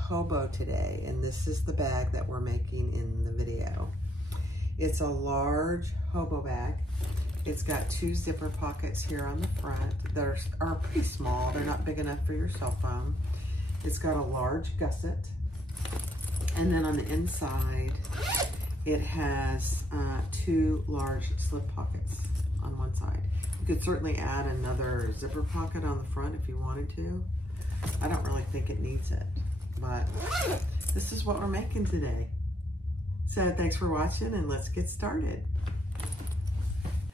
Hobo today, and this is the bag that we're making in the video. It's a large hobo bag. It's got 2 zipper pockets here on the front that are pretty small. They're not big enough for your cell phone. It's got a large gusset, and then on the inside it has 2 large slip pockets on one side. You could certainly add another zipper pocket on the front if you wanted to. I don't really think it needs it, but this is what we're making today. So thanks for watching, and let's get started.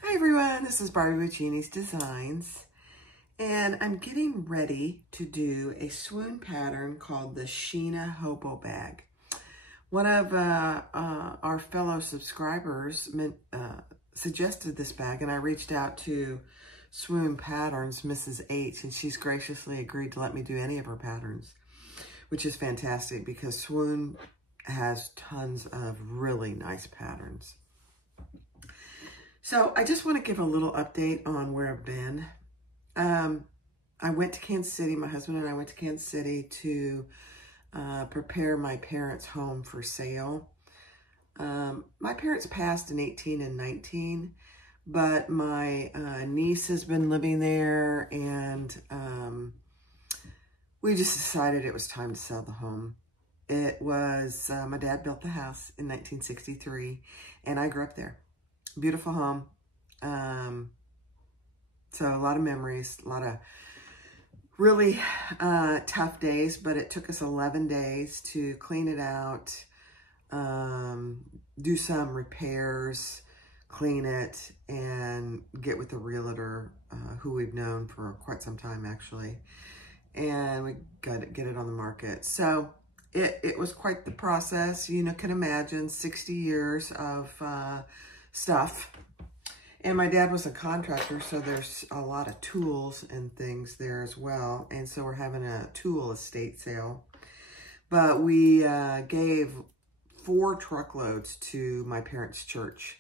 Hi everyone, this is Barbie with Jeannie's Designs, and I'm getting ready to do a swoon pattern called the Sheena Hobo bag. One of our fellow subscribers suggested this bag, and I reached out to Swoon Patterns, Mrs. H, and she's graciously agreed to let me do any of her patterns, which is fantastic because Swoon has tons of really nice patterns. So I just want to give a little update on where I've been. I went to Kansas City, my husband and I went to Kansas City to prepare my parents' home for sale. My parents passed in 18 and 19, but my niece has been living there, and we just decided it was time to sell the home. It was, my dad built the house in 1963, and I grew up there. Beautiful home. So a lot of memories, a lot of really tough days, but it took us 11 days to clean it out, do some repairs, clean it, and get with the realtor who we've known for quite some time actually, and we got to get it on the market. So it was quite the process. You know, can imagine 60 years of stuff. And my dad was a contractor, so there's a lot of tools and things there as well. And so we're having a tool estate sale. But we gave 4 truckloads to my parents' church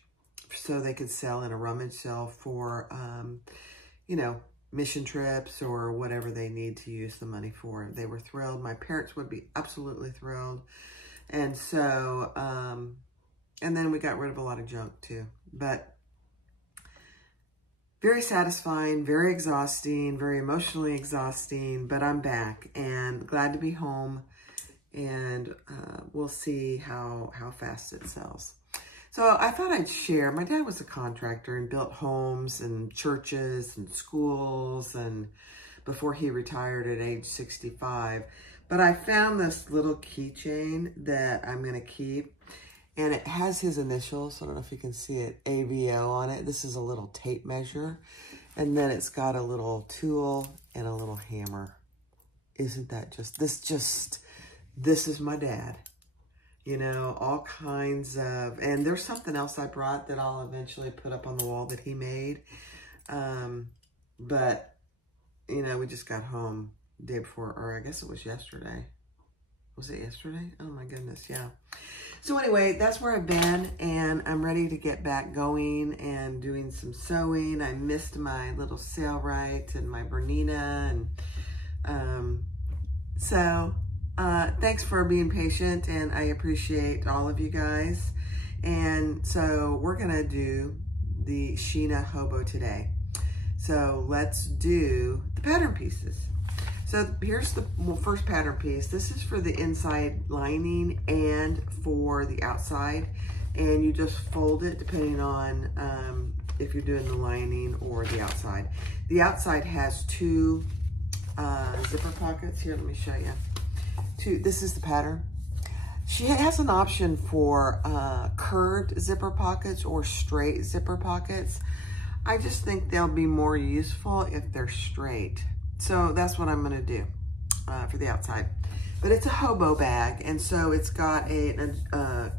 so they could sell in a rummage sale for, you know, mission trips or whatever they need to use the money for. They were thrilled. My parents would be absolutely thrilled. And so, and then we got rid of a lot of junk too. But very satisfying, very exhausting, very emotionally exhausting, but I'm back and glad to be home, and we'll see how fast it sells. So I thought I'd share. My dad was a contractor and built homes and churches and schools, and before he retired at age 65. But I found this little keychain that I'm gonna keep, and it has his initials. I don't know if you can see it, AVO on it. This is a little tape measure. And then it's got a little tool and a little hammer. Isn't that this is my dad. You know, all kinds of, and there's something else I brought that I'll eventually put up on the wall that he made. But, you know, we just got home the day before, or I guess it was yesterday. Was it yesterday? Oh my goodness, yeah. So anyway, that's where I've been, and I'm ready to get back going and doing some sewing. I missed my little sailrite and my Bernina, and thanks for being patient, and I appreciate all of you guys. And so we're gonna do the Sheena Hobo today. So let's do the pattern pieces. So here's the first pattern piece. This is for the inside lining and for the outside. And you just fold it depending on if you're doing the lining or the outside. The outside has 2 zipper pockets. Here, let me show you. This is the pattern. She has an option for curved zipper pockets or straight zipper pockets. I just think they'll be more useful if they're straight. So that's what I'm gonna do for the outside. But it's a hobo bag, and so it's got a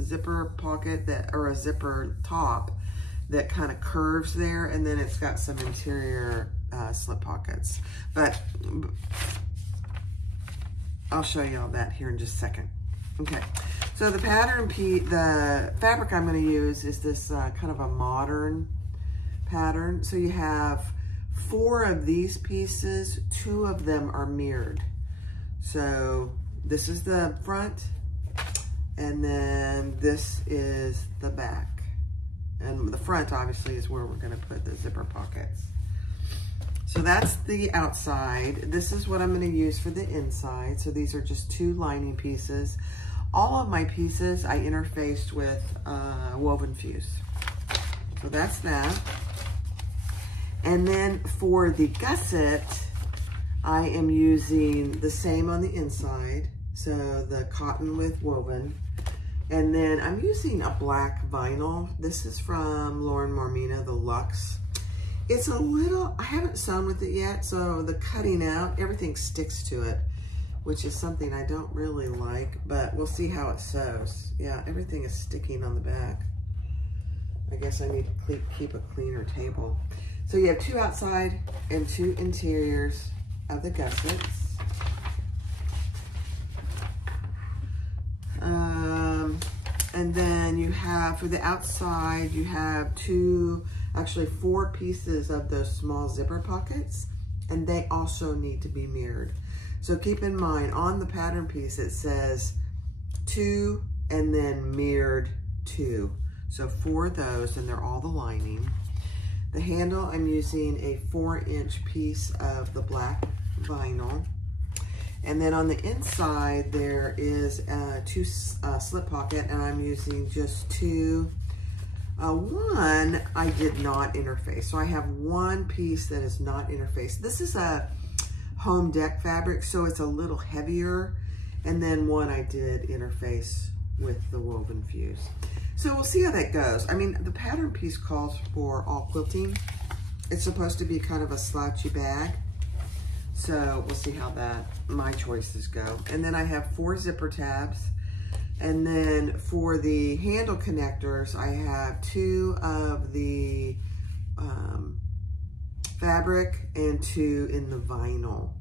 zipper pocket or a zipper top that kind of curves there, and then it's got some interior slip pockets. But I'll show you all that here in just a second. Okay, so the pattern the fabric I'm gonna use is this kind of a modern pattern. So you have 4 of these pieces, 2 of them are mirrored. So this is the front, and then this is the back. And the front obviously is where we're gonna put the zipper pockets. So that's the outside. This is what I'm gonna use for the inside. So these are just 2 lining pieces. All of my pieces I interfaced with woven fuse. So that's that. And then for the gusset, I am using the same on the inside. So the cotton with woven. And then I'm using a black vinyl. This is from Lauren Marmina, the Luxe. It's a little, I haven't sewn with it yet, so the cutting out, everything sticks to it, which is something I don't really like, but we'll see how it sews. Yeah, everything is sticking on the back. I guess I need to keep a cleaner table. So you have 2 outside and 2 interiors of the gussets. And then you have, for the outside, you have actually 4 pieces of those small zipper pockets, and they also need to be mirrored. So keep in mind, on the pattern piece, it says 2 and then mirrored 2. So 4 of those, and they're all the lining. The handle, I'm using a 4-inch piece of the black vinyl. And then on the inside, there is 2 slip pocket, and I'm using just 2. One I did not interface. So I have 1 piece that is not interfaced. This is a home deck fabric, so it's a little heavier. And then 1 I did interface with the woven fuse. So we'll see how that goes. I mean, the pattern piece calls for all quilting. It's supposed to be kind of a slouchy bag. So we'll see how my choices go. And then I have 4 zipper tabs. And then for the handle connectors, I have 2 of the fabric and 2 in the vinyl.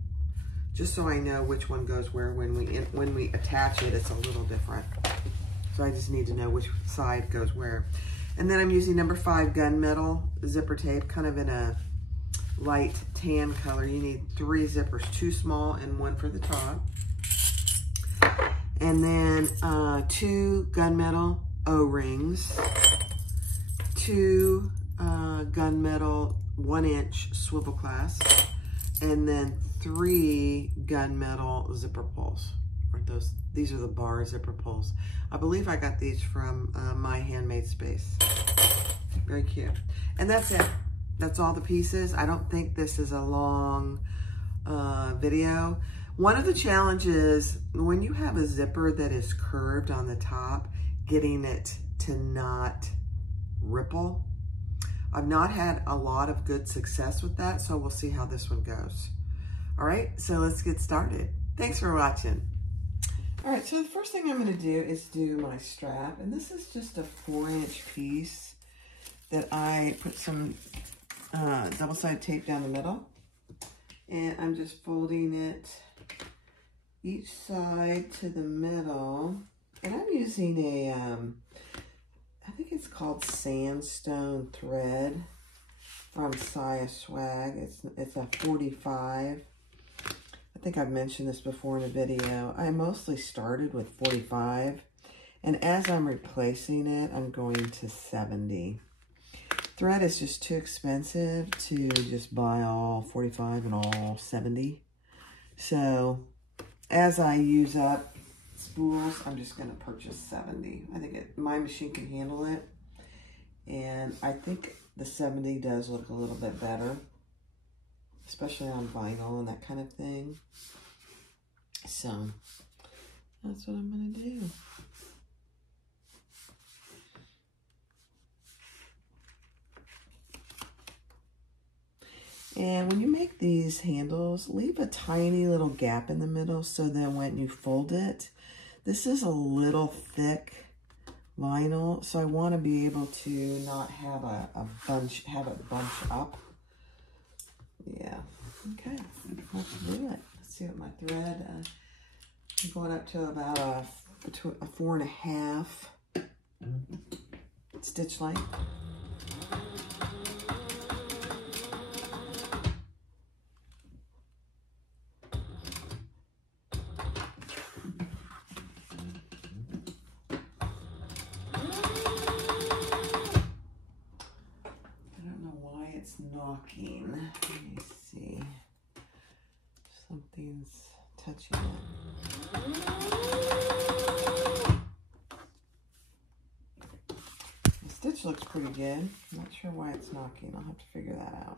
Just so I know which one goes where. When we attach it, it's a little different. So I just need to know which side goes where. And then I'm using number 5 gunmetal zipper tape, kind of in a light tan color. You need 3 zippers, 2 small and 1 for the top. And then 2 gunmetal O-rings, 2 gunmetal 1-inch swivel clasps, and then 3 gunmetal zipper pulls. These are the bar zipper pulls. I believe I got these from My Handmade Space. Very cute. And that's it. That's all the pieces. I don't think this is a long video. One of the challenges, when you have a zipper that is curved on the top, getting it to not ripple. I've not had a lot of good success with that, so we'll see how this one goes. All right, so let's get started. Thanks for watching. All right, so the first thing I'm gonna do is do my strap, and this is just a 4-inch piece that I put some double-sided tape down the middle, and I'm just folding it each side to the middle, and I'm using a, I think it's called sandstone thread from Saya Swag. It's a 45. I think I've mentioned this before in a video. I mostly started with 45, and as I'm replacing it, I'm going to 70. Thread is just too expensive to just buy all 45 and all 70. So as I use up spools, I'm just going to purchase 70. I think my machine can handle it. And I think the 70 does look a little bit better, especially on vinyl and that kind of thing. So that's what I'm going to do. And when you make these handles, leave a tiny little gap in the middle so that when you fold it, this is a little thick vinyl, so I want to be able to not have have it bunch up. Yeah, okay, let's do it. Let's see what my thread, I'm going up to about a 4.5 stitch length. knocking. Let me see. Something's touching it. The stitch looks pretty good. I'm not sure why it's knocking. I'll have to figure that out.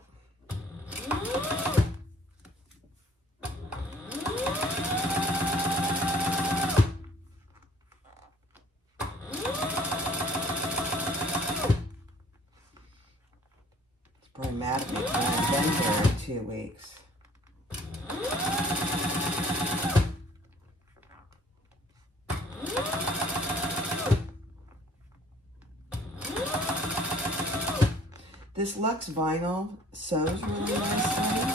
It's probably mad at me because I've been here in 2 weeks. This Luxe vinyl sews really nicely,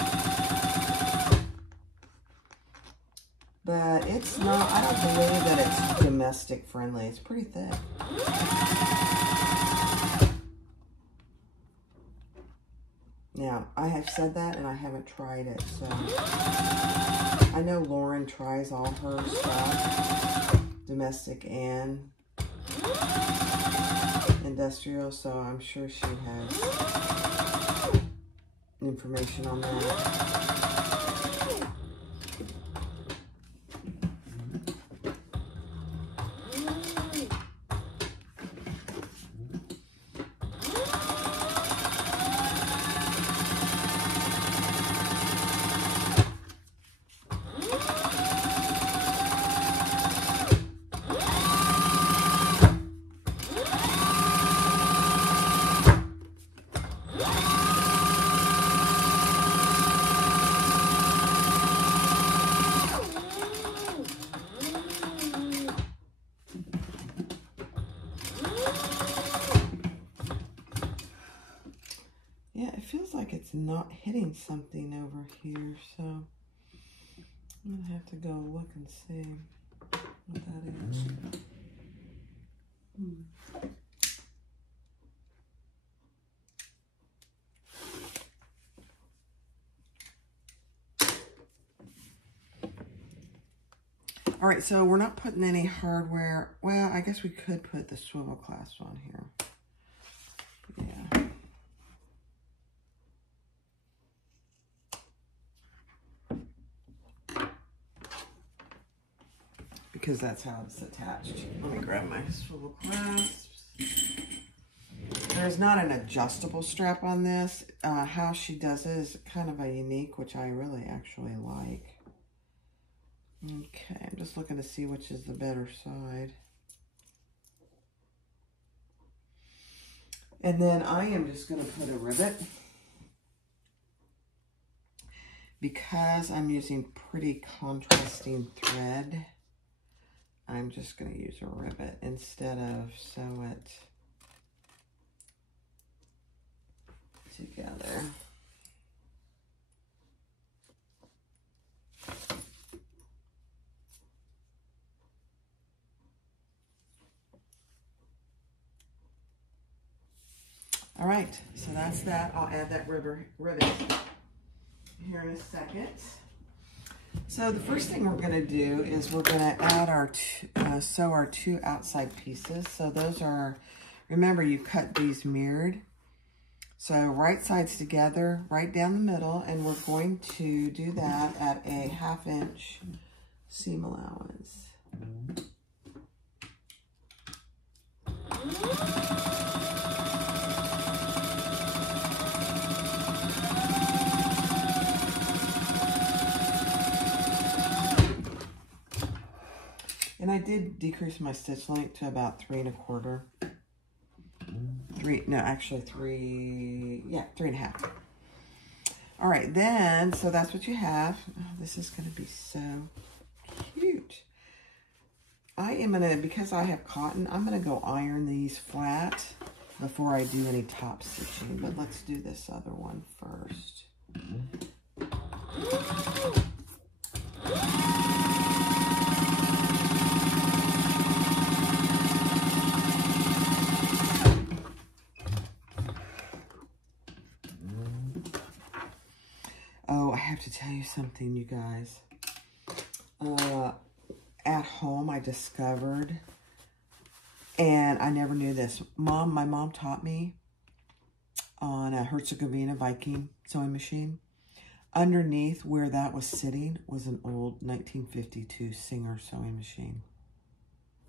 but it's not, I don't believe that it's domestic friendly. It's pretty thick. Now, I have said that and I haven't tried it, so I know Lauren tries all her stuff, domestic and industrial, so I'm sure she has information on that. It's not hitting something over here, so I'm gonna have to go look and see what that is. All right, so we're not putting any hardware. Well, I guess we could put the swivel clasp on here. Yeah. Because that's how it's attached. Let me grab my swivel clasps. There's not an adjustable strap on this. How she does it is kind of a unique, which I really actually like. Okay, I'm just looking to see which is the better side. And then I am just going to put a rivet. Because I'm using pretty contrasting thread, I'm just going to use a rivet instead of sew it together. All right, so that's that. I'll add that rivet here in a second. So the first thing we're going to do is we're going to add our sew our 2 outside pieces. So those are, remember you cut these mirrored. So right sides together, right down the middle, and we're going to do that at a 1/2 inch seam allowance. And I did decrease my stitch length to about 3 1/4. 3.5. All right, then, so that's what you have. Oh, this is going to be so cute. I am going to, because I have cotton, I'm going to go iron these flat before I do any top stitching. But let's do this other one first. Oh, I have to tell you something, you guys. At home, I discovered, and I never knew this. My mom taught me on a Herzegovina Viking sewing machine. Underneath where that was sitting was an old 1952 Singer sewing machine.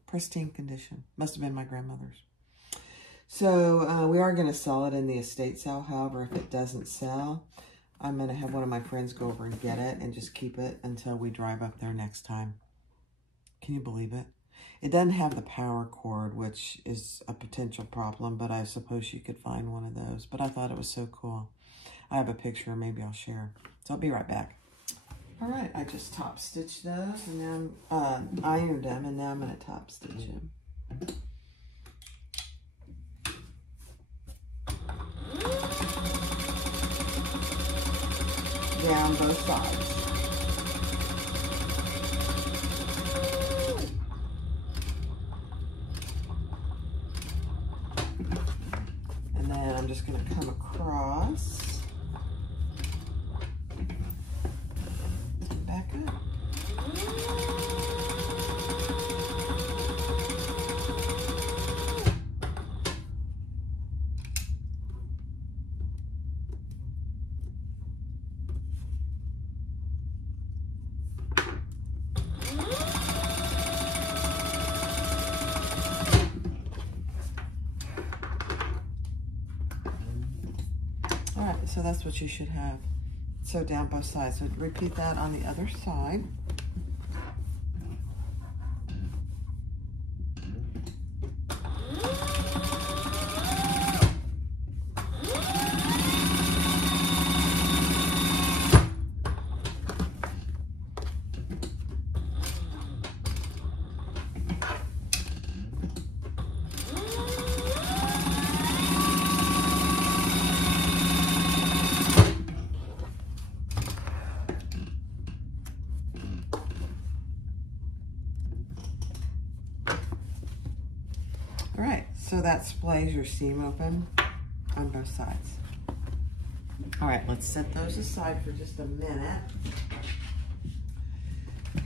Pristine condition. Must have been my grandmother's. So we are going to sell it in the estate sale. However, if it doesn't sell, I'm going to have one of my friends go over and get it and just keep it until we drive up there next time. Can you believe it? It doesn't have the power cord, which is a potential problem, but I suppose you could find one of those. But I thought it was so cool. I have a picture, maybe I'll share. So I'll be right back. All right, I just top stitched those, and now ironed them, and now I'm going to top stitch them. Down both sides. And then I'm just going to come across. Back up. All right, so that's what you should have. Sew down both sides. So repeat that on the other side. All right, so that splays your seam open on both sides. All right, let's set those aside for just a minute.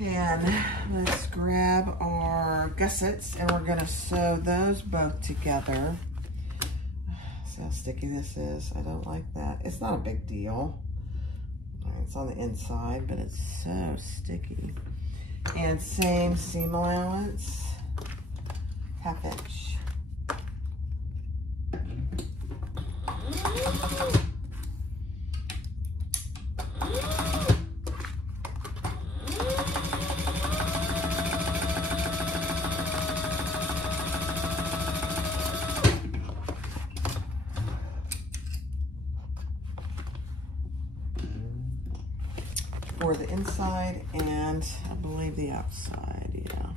And let's grab our gussets, and we're gonna sew those both together. See how sticky this is? I don't like that. It's not a big deal. All right, it's on the inside, but it's so sticky. And same seam allowance, 1/2 inch. For the inside and I believe the outside, yeah.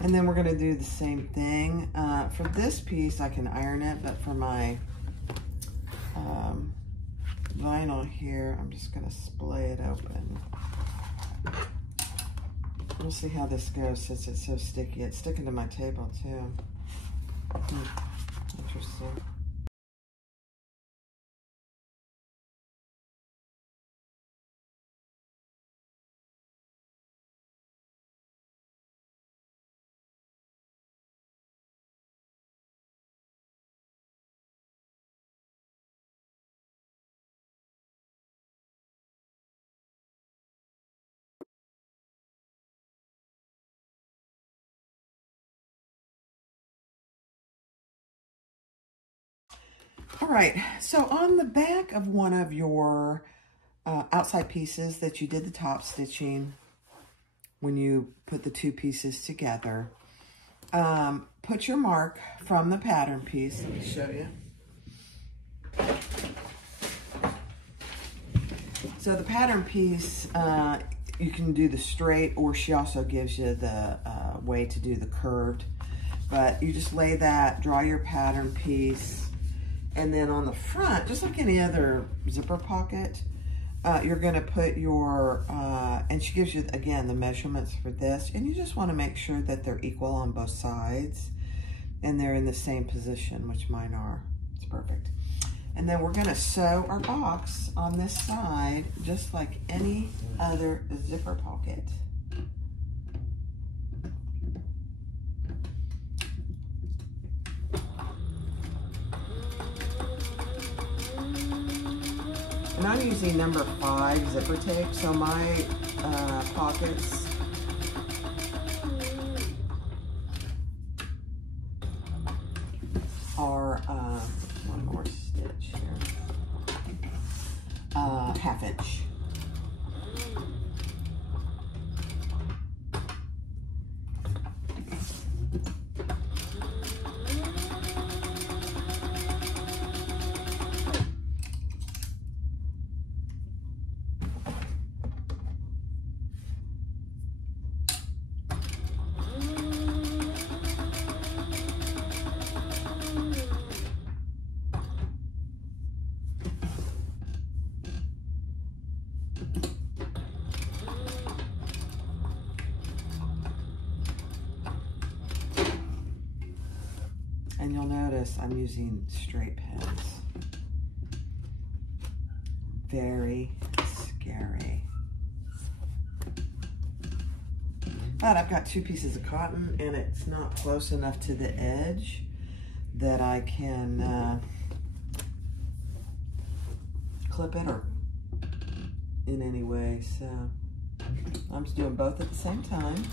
And then we're going to do the same thing. For this piece, I can iron it, but for my vinyl here, I'm just going to splay it open. We'll see how this goes since it's so sticky. It's sticking to my table, too. Interesting. All right, so on the back of one of your outside pieces that you did the top stitching, when you put the two pieces together, put your mark from the pattern piece. Let me show you. So the pattern piece, you can do the straight, or she also gives you the way to do the curved. But you just lay that, draw your pattern piece, and then on the front, just like any other zipper pocket, you're gonna put your, and she gives you, again, the measurements for this, and you just wanna make sure that they're equal on both sides, and they're in the same position, which mine are. It's perfect. And then we're gonna sew our box on this side just like any other zipper pocket. And I'm using number 5 zipper tape, so my pockets are, one more stitch here, 1/2 inch. And you'll notice I'm using straight pins. Very scary. But I've got 2 pieces of cotton and it's not close enough to the edge that I can clip it or in any way. So I'm just doing both at the same time.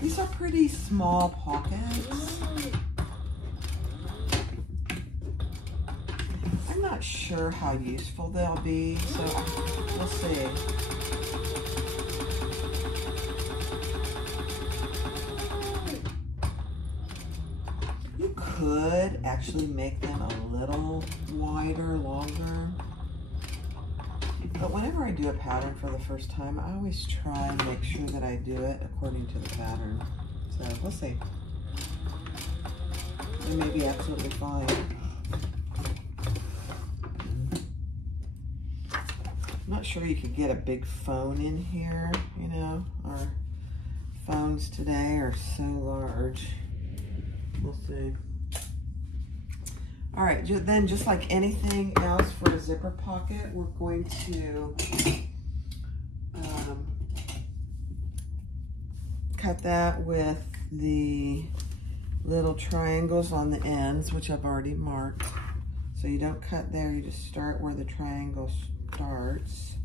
These are pretty small pockets. I'm not sure how useful they'll be, so we'll see. You could actually make them a little wider, longer. But whenever I do a pattern for the first time, I always try and make sure that I do it according to the pattern. So we'll see. It may be absolutely fine. I'm not sure you could get a big phone in here, you know. Our phones today are so large. We'll see. All right, then just like anything else for a zipper pocket, we're going to cut that with the little triangles on the ends, which I've already marked. So you don't cut there, you just start where the triangle starts.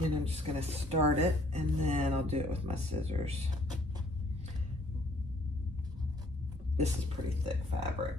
And I'm just gonna start it, and then I'll do it with my scissors. This is pretty thick fabric.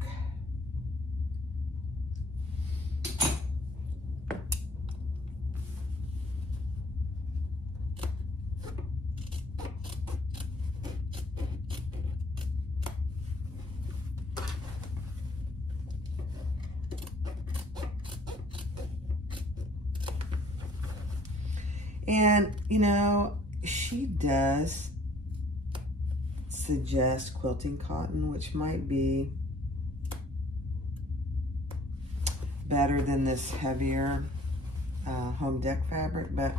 And, you know, she does suggest quilting cotton, which might be better than this heavier home deck fabric, but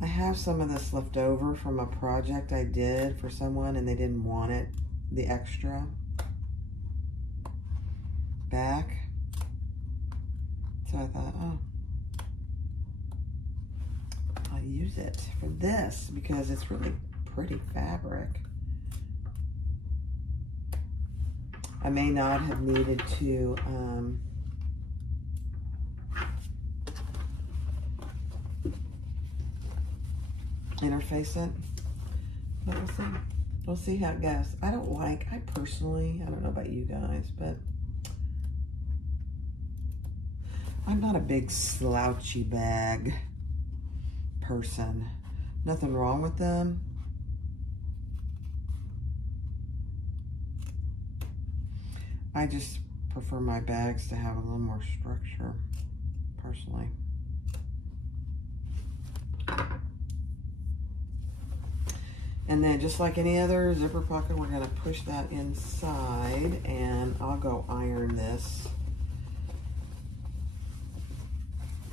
I have some of this left over from a project I did for someone and they didn't want it, the extra back. So I thought, oh, I'll use it for this because it's really pretty fabric. I may not have needed to interface it, but we'll see. We'll see how it goes. I personally, I don't know about you guys, but I'm not a big slouchy bag person. Nothing wrong with them. I just prefer my bags to have a little more structure, personally. And then just like any other zipper pocket, we're gonna push that inside and I'll go iron this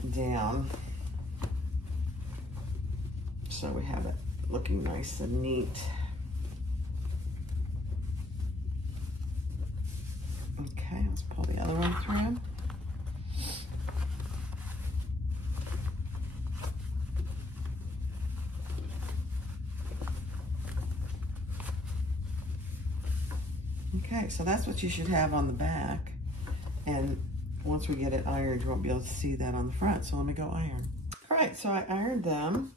down. So we have it looking nice and neat. Okay, let's pull the other one through. Okay, so that's what you should have on the back. And once we get it ironed, you won't be able to see that on the front. So let me go iron. All right, so I ironed them.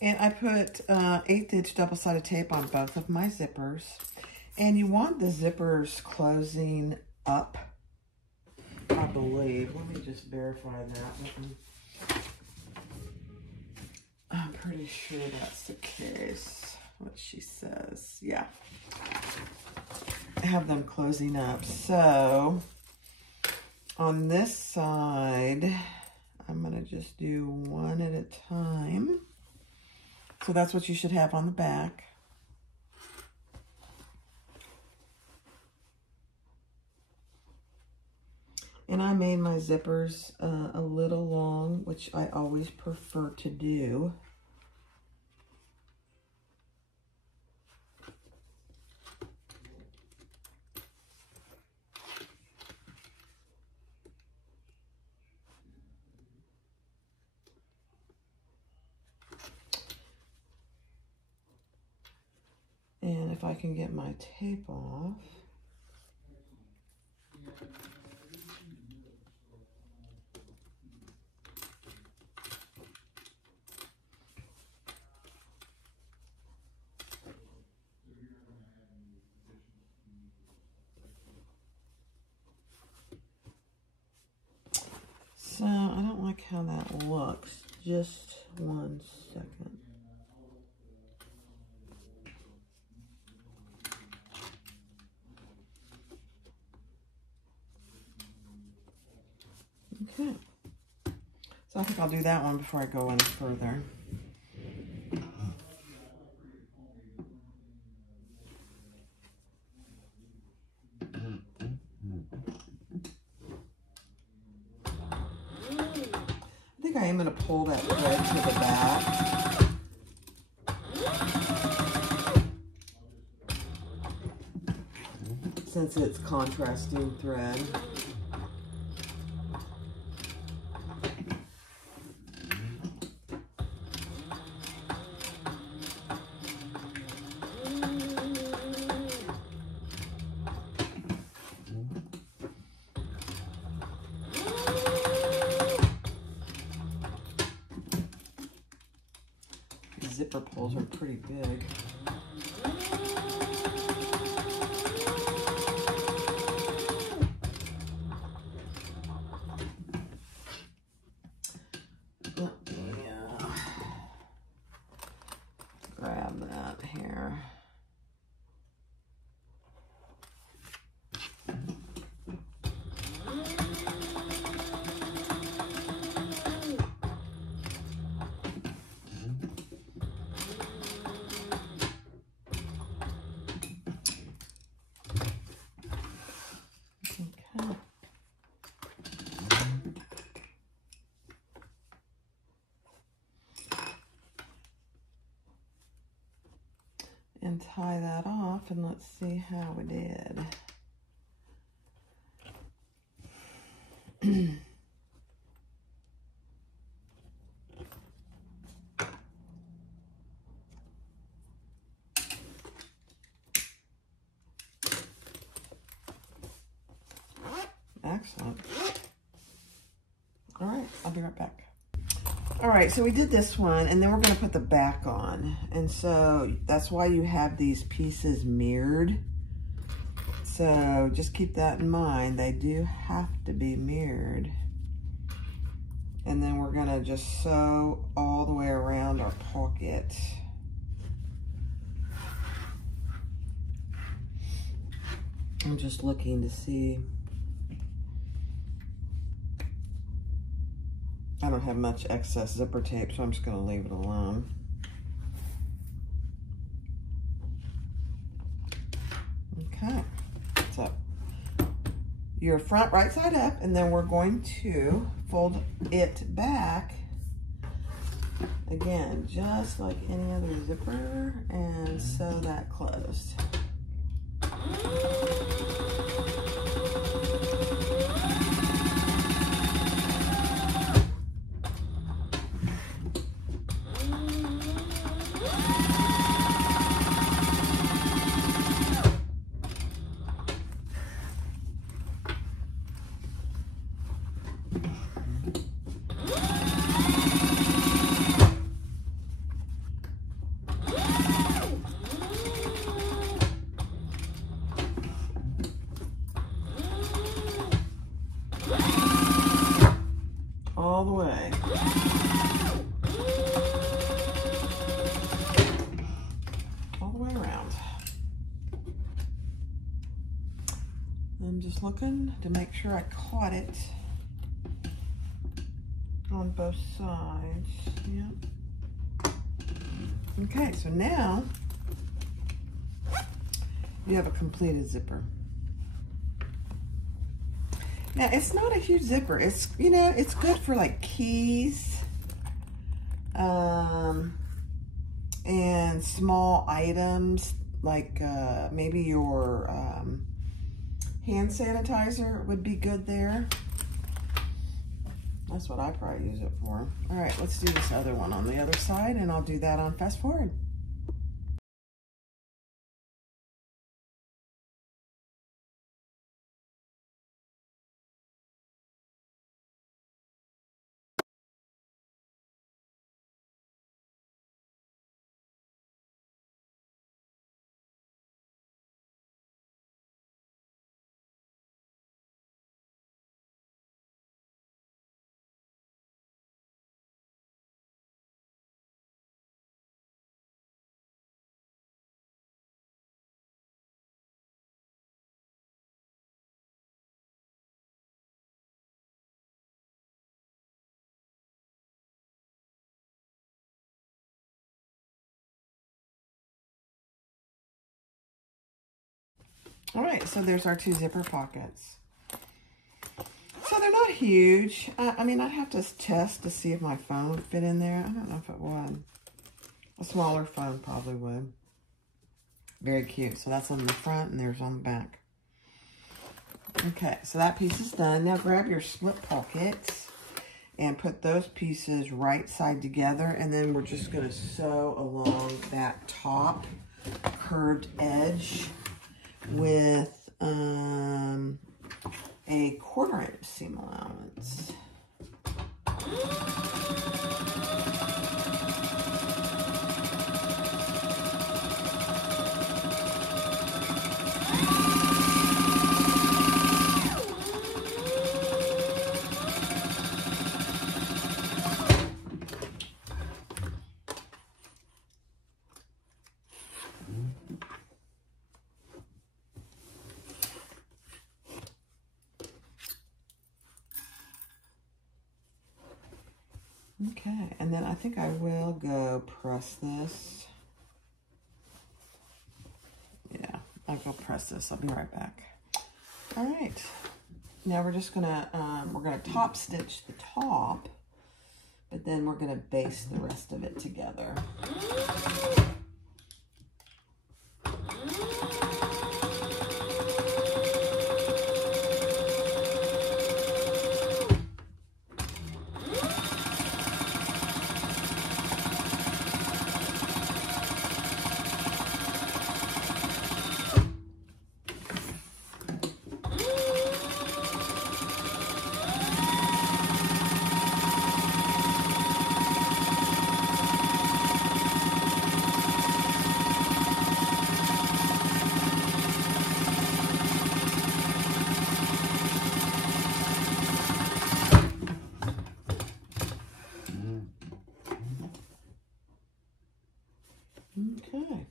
And I put 1/8 inch double-sided tape on both of my zippers. And you want the zippers closing up, I believe. Let me just verify that. I'm pretty sure that's the case, what she says. Yeah. I have them closing up. So on this side, I'm going to just do one at a time. So that's what you should have on the back. And I made my zippers a little long, which I always prefer to do. And if I can get my tape off. So I don't like how that looks. Just one second. Okay. So I think I'll do that one before I go any further. I am going to pull that thread to the back. Since it's contrasting thread. Zipper pulls are pretty big. Grab that here. And tie that off, and let's see how we did. Excellent. All right, I'll be right back. All right, so we did this one, and then we're going to put the back on. And so that's why you have these pieces mirrored. So just keep that in mind. They do have to be mirrored. And then we're going to just sew all the way around our pocket. I'm just looking to see. I don't have much excess zipper tape, so I'm just going to leave it alone. Okay, so your front right side up, and then we're going to fold it back Again, just like any other zipper, and sew that closed. All the way. All the way around. I'm just looking to make sure I caught it on both sides. Yeah. Okay, so now you have a completed zipper. Now, it's not a huge zipper. It's, you know, it's good for like keys and small items like maybe your hand sanitizer would be good there. That's what I probably use it for. All right, let's do this other one on the other side, and I'll do that on fast forward. All right, so there's our two zipper pockets. So they're not huge. I mean, I'd have to test to see if my phone would fit in there. I don't know if it would. A smaller phone probably would. Very cute. So that's on the front and there's on the back. Okay, so that piece is done. Now grab your split pockets and put those pieces right side together, and then we're just going to sew along that top curved edge with a 1/4 inch seam allowance. Okay, and then I think I will go press this. Yeah, I'll go press this. I'll be right back. All right, now we're just gonna top stitch the top, but then we're gonna baste the rest of it together. Okay.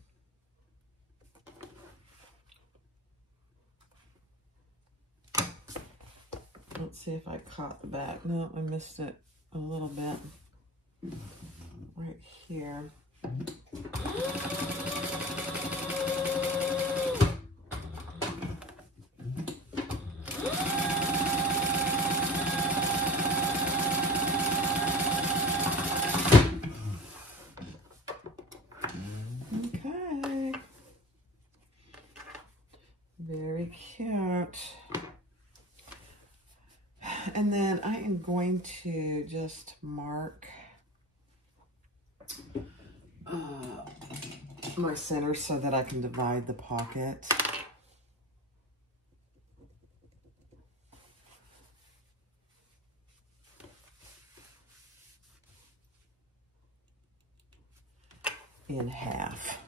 Let's see if I caught the back. No, I missed it a little bit. Right here. And then I am going to just mark my center so that I can divide the pocket. In half.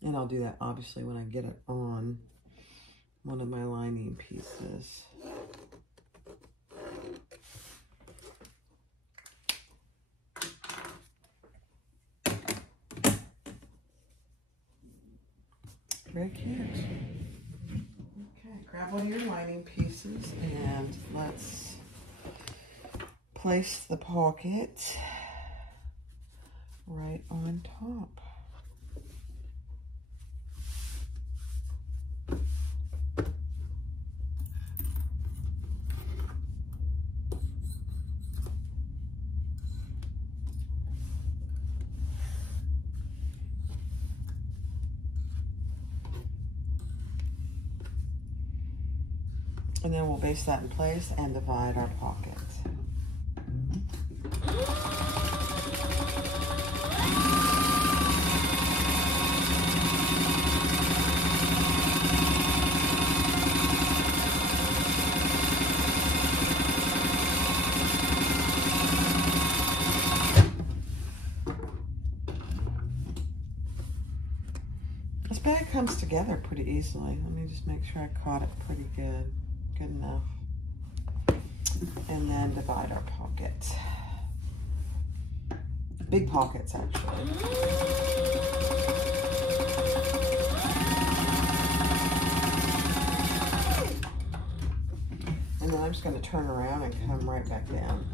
And I'll do that obviously when I get it on one of my lining pieces. Very cute. Okay, grab one of your lining pieces and let's place the pocket right on top. And then we'll base that in place and divide our pocket. This bag comes together pretty easily. Let me just make sure I caught it pretty good. Good enough. And then divide our pocket. Big pockets, actually. And then I'm just going to turn around and come right back down.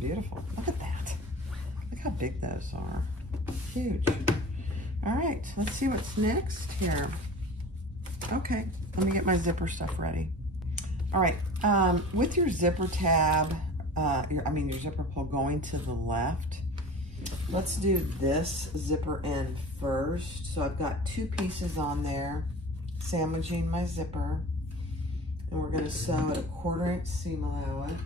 Beautiful. Look at that. Look how big those are. Huge. All right, let's see what's next here. Okay, let me get my zipper stuff ready. All right, with your zipper tab, your zipper pull going to the left, let's do this zipper end first. So I've got 2 pieces on there, sandwiching my zipper, and we're gonna sew at a 1/4 inch seam allowance.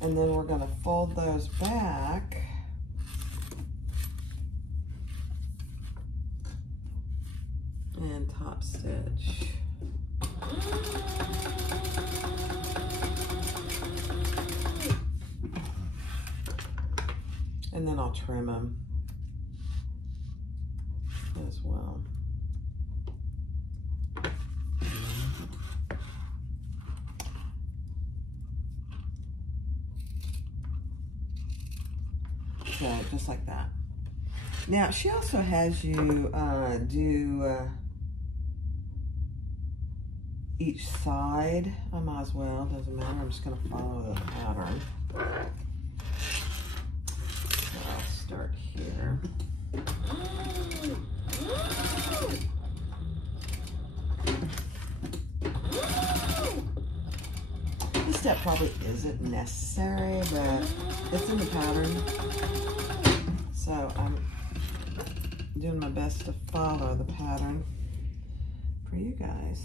And then we're going to fold those back and top stitch. And then I'll trim them as well. So just like that. Now she also has you do each side. I might as well, doesn't matter. I'm just going to follow the pattern. So I'll start here. This step probably isn't necessary, but it's in the pattern. So I'm doing my best to follow the pattern for you guys.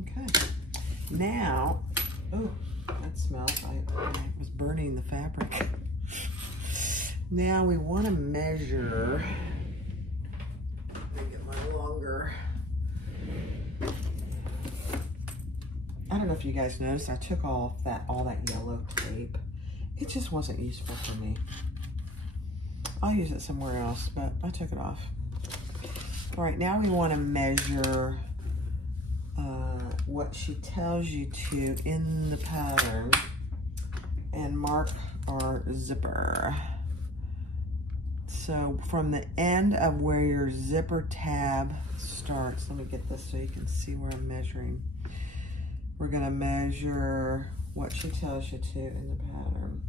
Okay, now, oh, that smells, I was burning the fabric. Now we want to measure, let me get my longer, I don't know if you guys noticed, I took all that yellow tape. It just wasn't useful for me. I'll use it somewhere else, but I took it off. All right, now we want to measure what she tells you to in the pattern. and mark our zipper. So from the end of where your zipper tab starts, let me get this so you can see where I'm measuring. We're gonna measure what she tells you to in the pattern.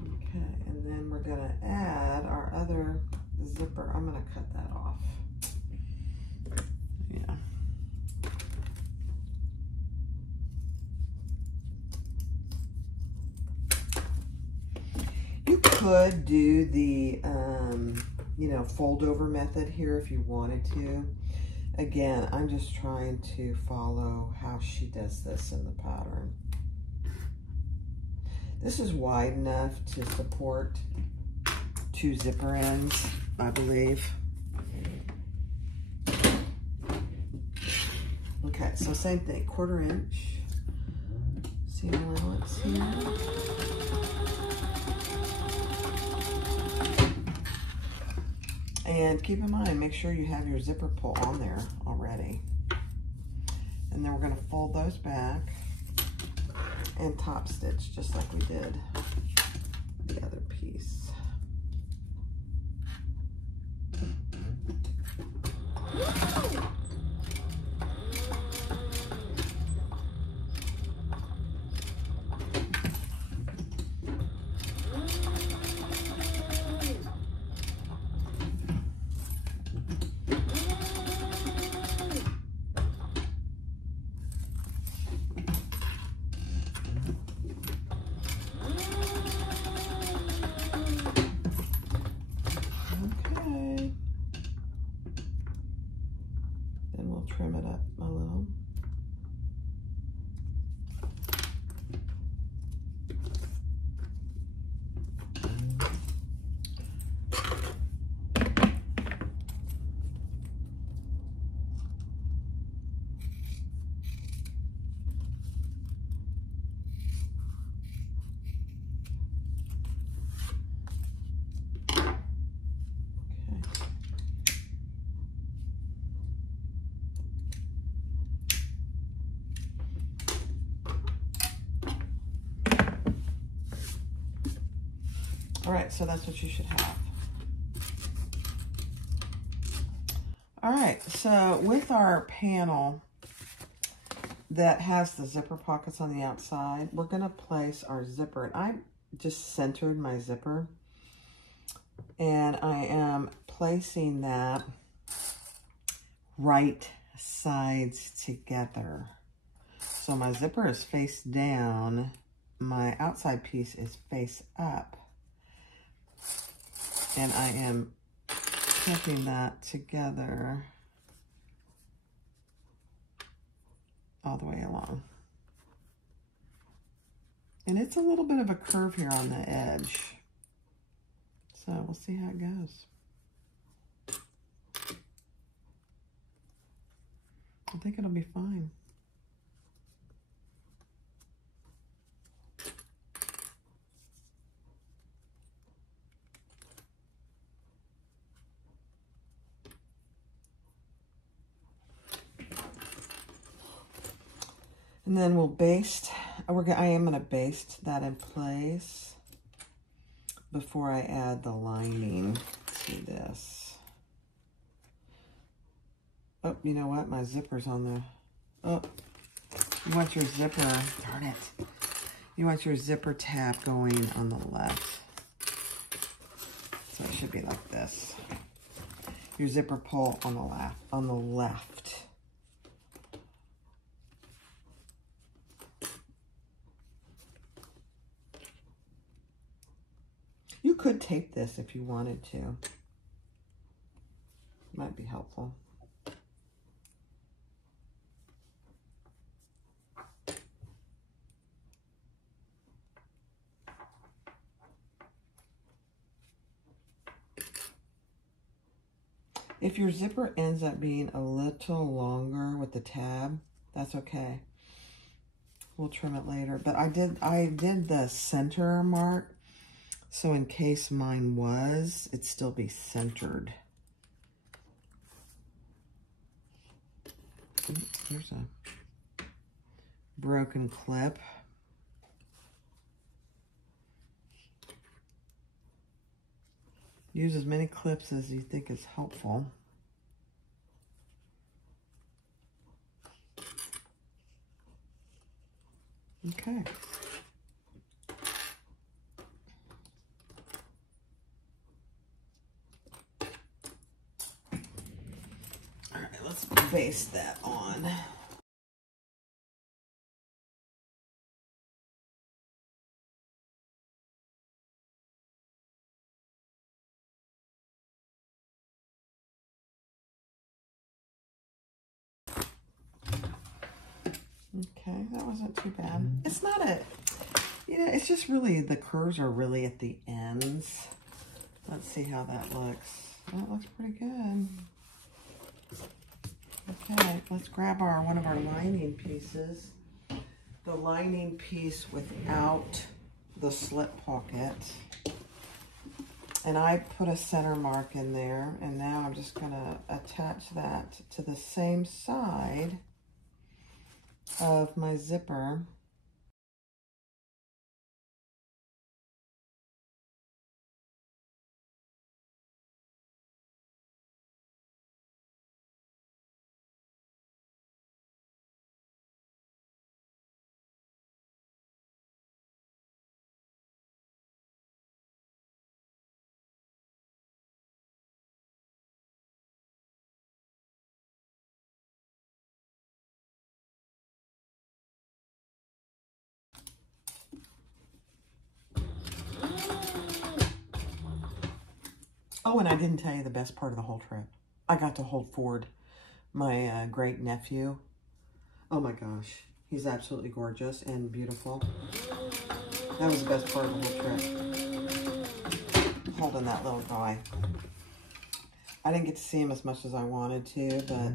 Okay, and then we're gonna add our other zipper. I'm gonna cut that off. Yeah. You could do the, you know, fold over method here if you wanted to. Again, I'm just trying to follow how she does this in the pattern. This is wide enough to support 2 zipper ends, I believe. Okay, so same thing, 1/4 inch. Seam allowance here. And keep in mind, make sure you have your zipper pull on there already. And then we're gonna fold those back and top stitch just like we did the other piece. Trim it up a little. All right, so that's what you should have. All right, so with our panel that has the zipper pockets on the outside, we're gonna place our zipper. And I just centered my zipper, and I am placing that right sides together. So my zipper is face down, my outside piece is face up. And I am clipping that together all the way along. And it's a little bit of a curve here on the edge. So we'll see how it goes. I think it'll be fine. And then we'll baste, I am gonna baste that in place before I add the lining to this. Oh, you know what? My zipper's on the, oh, you want your zipper, darn it. You want your zipper tab going on the left. So it should be like this. Your zipper pull on the left. You could tape this if you wanted to. Might be helpful. If your zipper ends up being a little longer with the tab, that's okay. We'll trim it later. But I did the center mark So in case mine was, it'd still be centered. Here's a broken clip. Use as many clips as you think is helpful. Okay. All right, let's baste that on. Okay, that wasn't too bad. It's not a, you know, it's just really, the curves are really at the ends. Let's see how that looks. That looks pretty good. Okay, let's grab one of our lining pieces. The lining piece without the slip pocket. And I put a center mark in there, and now I'm just gonna attach that to the same side of my zipper. Oh, and I didn't tell you the best part of the whole trip. I got to hold Ford, my great nephew. Oh my gosh, he's absolutely gorgeous and beautiful. That was the best part of the whole trip. Holding that little guy. I didn't get to see him as much as I wanted to, but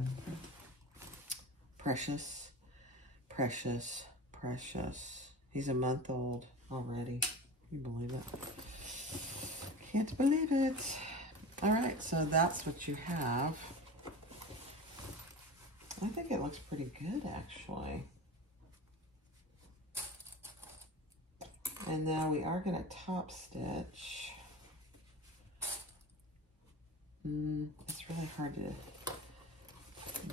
precious, precious, precious. He's a month old already. Can you believe it? Can't believe it. All right, so that's what you have. I think it looks pretty good, actually. And now we are going to top stitch. It's really hard to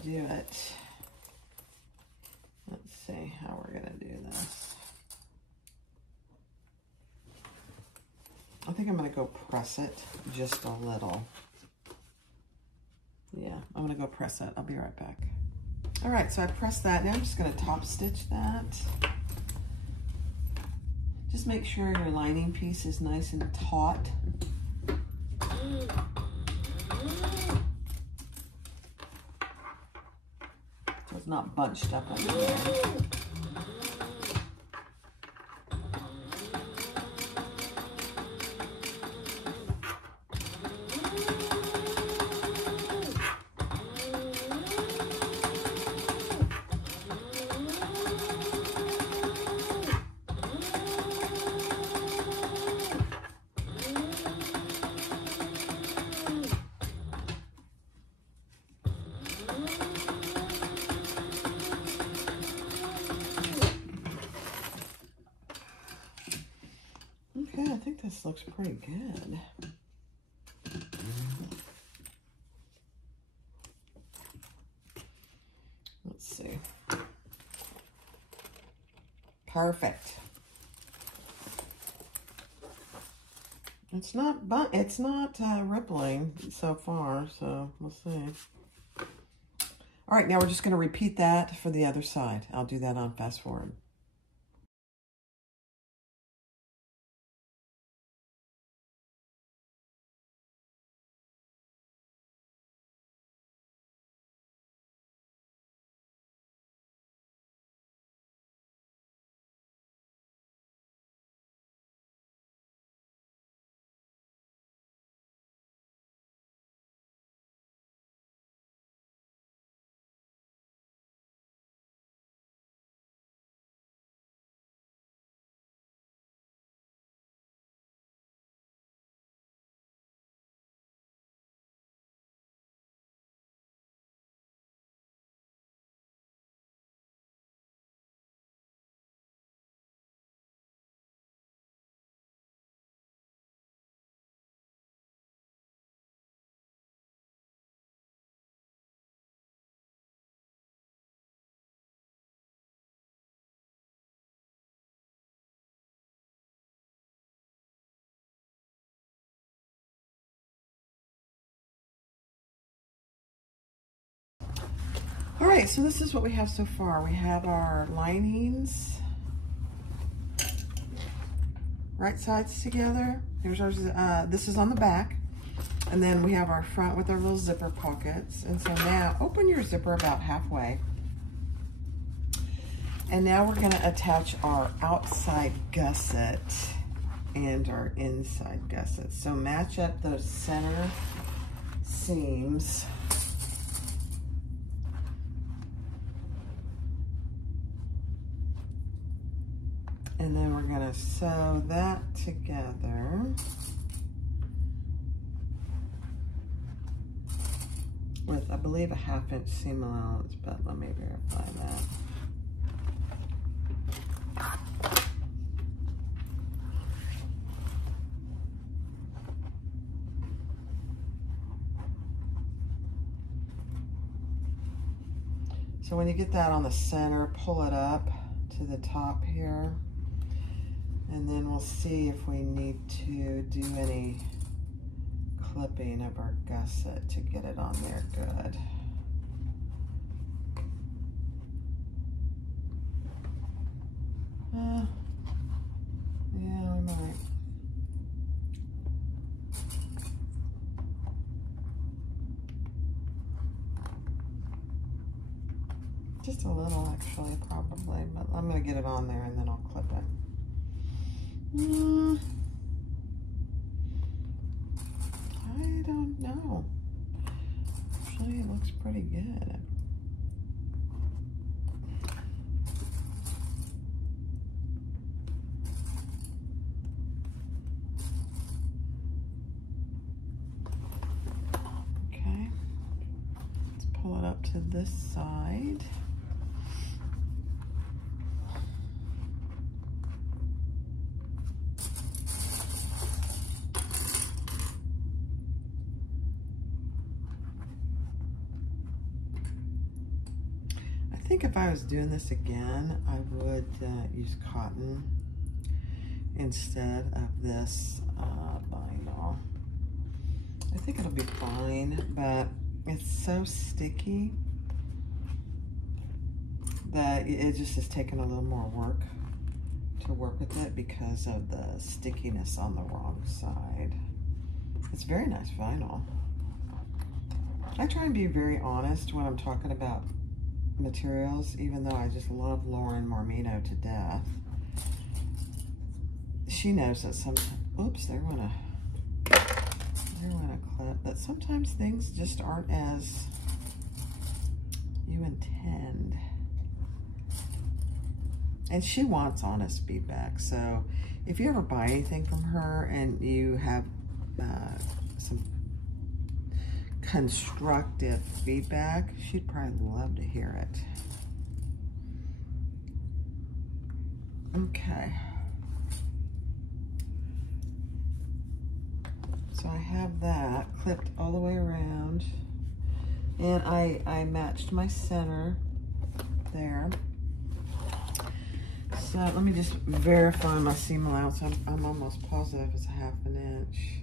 do it. Let's see how we're going to do this. I think I'm going to go press it just a little. Yeah, I'm going to go press it. I'll be right back. All right, so I pressed that. Now I'm just going to top stitch that. Just make sure your lining piece is nice and taut. So it's not bunched up under there. Okay, I think this looks pretty good. Let's see. Perfect. It's not rippling so far, so we'll see. All right, now we're just going to repeat that for the other side. I'll do that on fast forward. All right, so this is what we have so far. We have our linings, right sides together. Here's ours. This is on the back. And then we have our front with our little zipper pockets. And so now open your zipper about halfway. And now we're gonna attach our outside gusset and our inside gusset. So match up those center seams. And then we're gonna sew that together. With, I believe, a 1/2 inch seam allowance, but let me verify that. So when you get that on the center, pull it up to the top here, and then we'll see if we need to do any clipping of our gusset to get it on there good. Yeah, we might. Just a little, actually, probably, but I'm gonna get it on there and then I'll clip it. I don't know. Actually, it looks pretty good. Okay. Let's pull it up to this side. I think if I was doing this again, I would use cotton instead of this vinyl. I think it'll be fine, but it's so sticky that it just is taking a little more work to work with it because of the stickiness on the wrong side. It's very nice vinyl. I try and be very honest when I'm talking about materials, even though I just love Lauren Marmino to death. She knows that sometimes, oops, there went a clip, that sometimes things just aren't as you intend. And she wants honest feedback. So if you ever buy anything from her and you have some constructive feedback, she'd probably love to hear it. Okay. So I have that clipped all the way around, and I matched my center there. So let me just verify my seam allowance. I'm almost positive it's a 1/2 inch.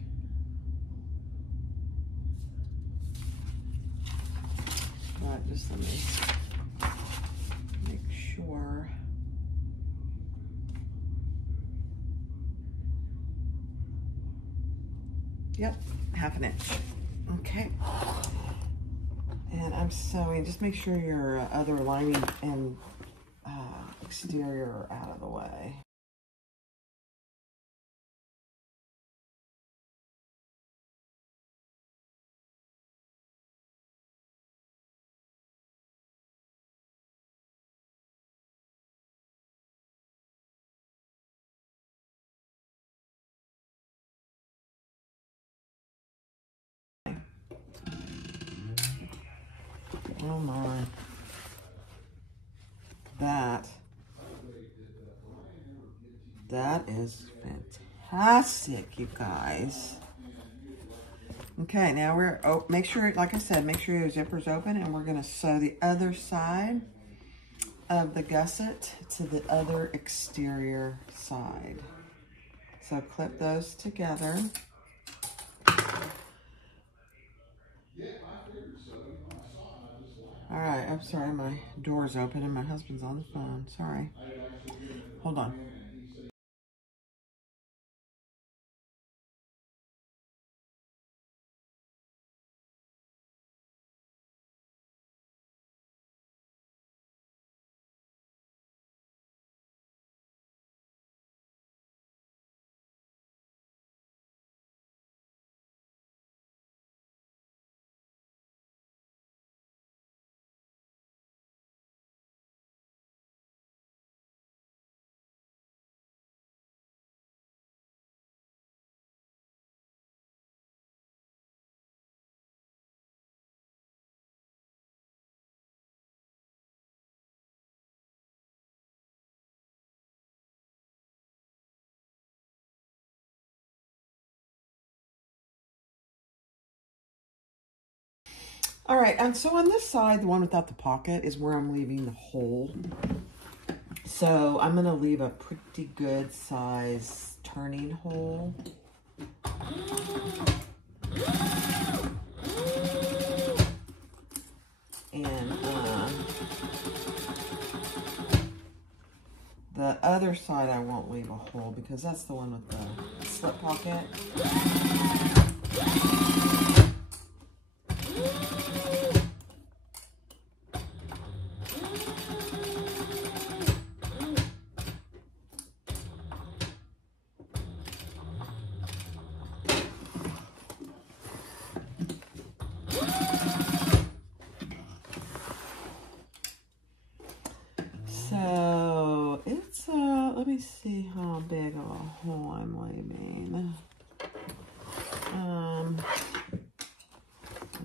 But just let me make sure. Yep, 1/2 inch. Okay. And I'm sewing, just make sure your other lining and exterior are out of the way. Oh my. That is fantastic, you guys. Okay, now we're, make sure, like I said, make sure your zipper's open, and we're gonna sew the other side of the gusset to the other exterior side. So clip those together. All All right, I'm sorry, my door's open and my husband's on the phone. Sorry. Hold on. All right, and so on this side, the one without the pocket is where I'm leaving the hole. So I'm gonna leave a pretty good size turning hole. And the other side I won't leave a hole because that's the one with the slip pocket. So it's let me see how big of a hole I'm leaving.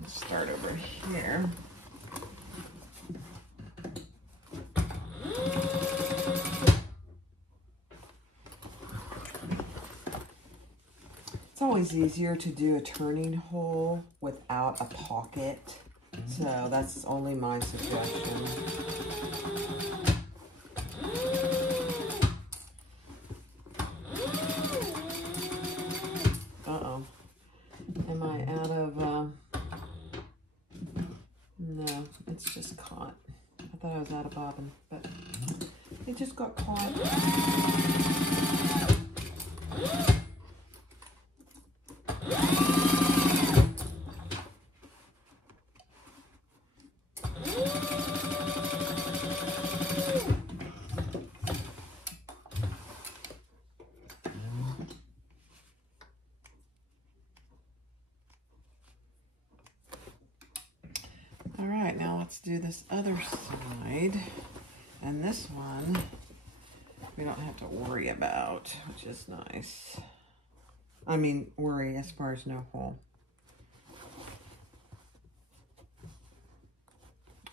Let's start over here. It's always easier to do a turning hole without a pocket. So that's only my suggestion. Uh-oh. Am I out of, no, it's just caught. I thought I was out of bobbin, but it just got caught. All right, now let's do this other side. And this one, we don't have to worry about, which is nice. I mean, worry as far as no hole.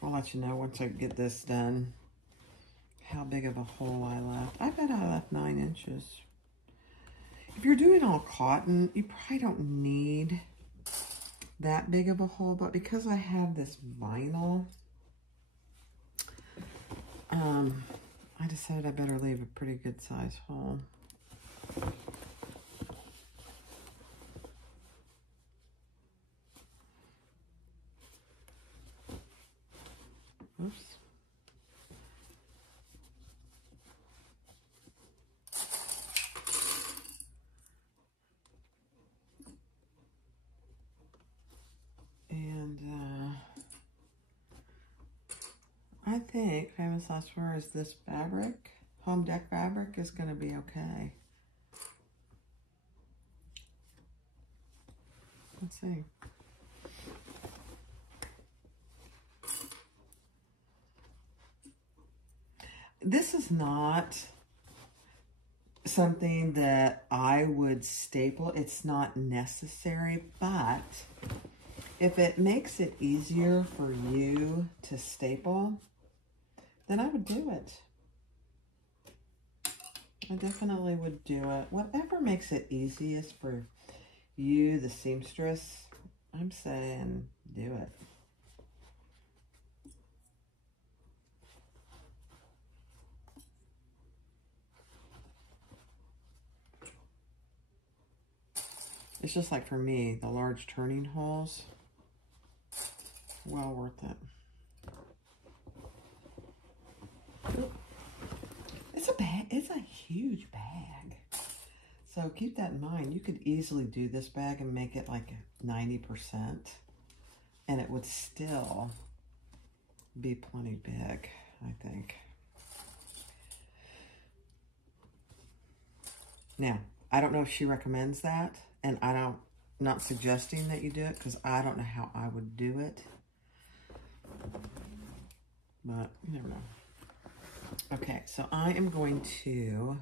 I'll let you know once I get this done how big of a hole I left. I bet I left 9 inches. If you're doing all cotton, you probably don't need that big of a hole, but because I have this vinyl, I decided I better leave a pretty good size hole. Oops. And I think Famous Last Word is this fabric, home deck fabric, is going to be okay. Let's see. This is not something that I would staple. It's not necessary, but if it makes it easier for you to staple, then I would do it. I definitely would do it. Whatever makes it easiest for you, the seamstress, I'm saying do it. It's just like for me, the large turning holes, well worth it. it's a huge bag. So keep that in mind. You could easily do this bag and make it like 90%, and it would still be plenty big, I think. Now, I don't know if she recommends that, and not suggesting that you do it because I don't know how I would do it. But you never know. Okay, so I am going to,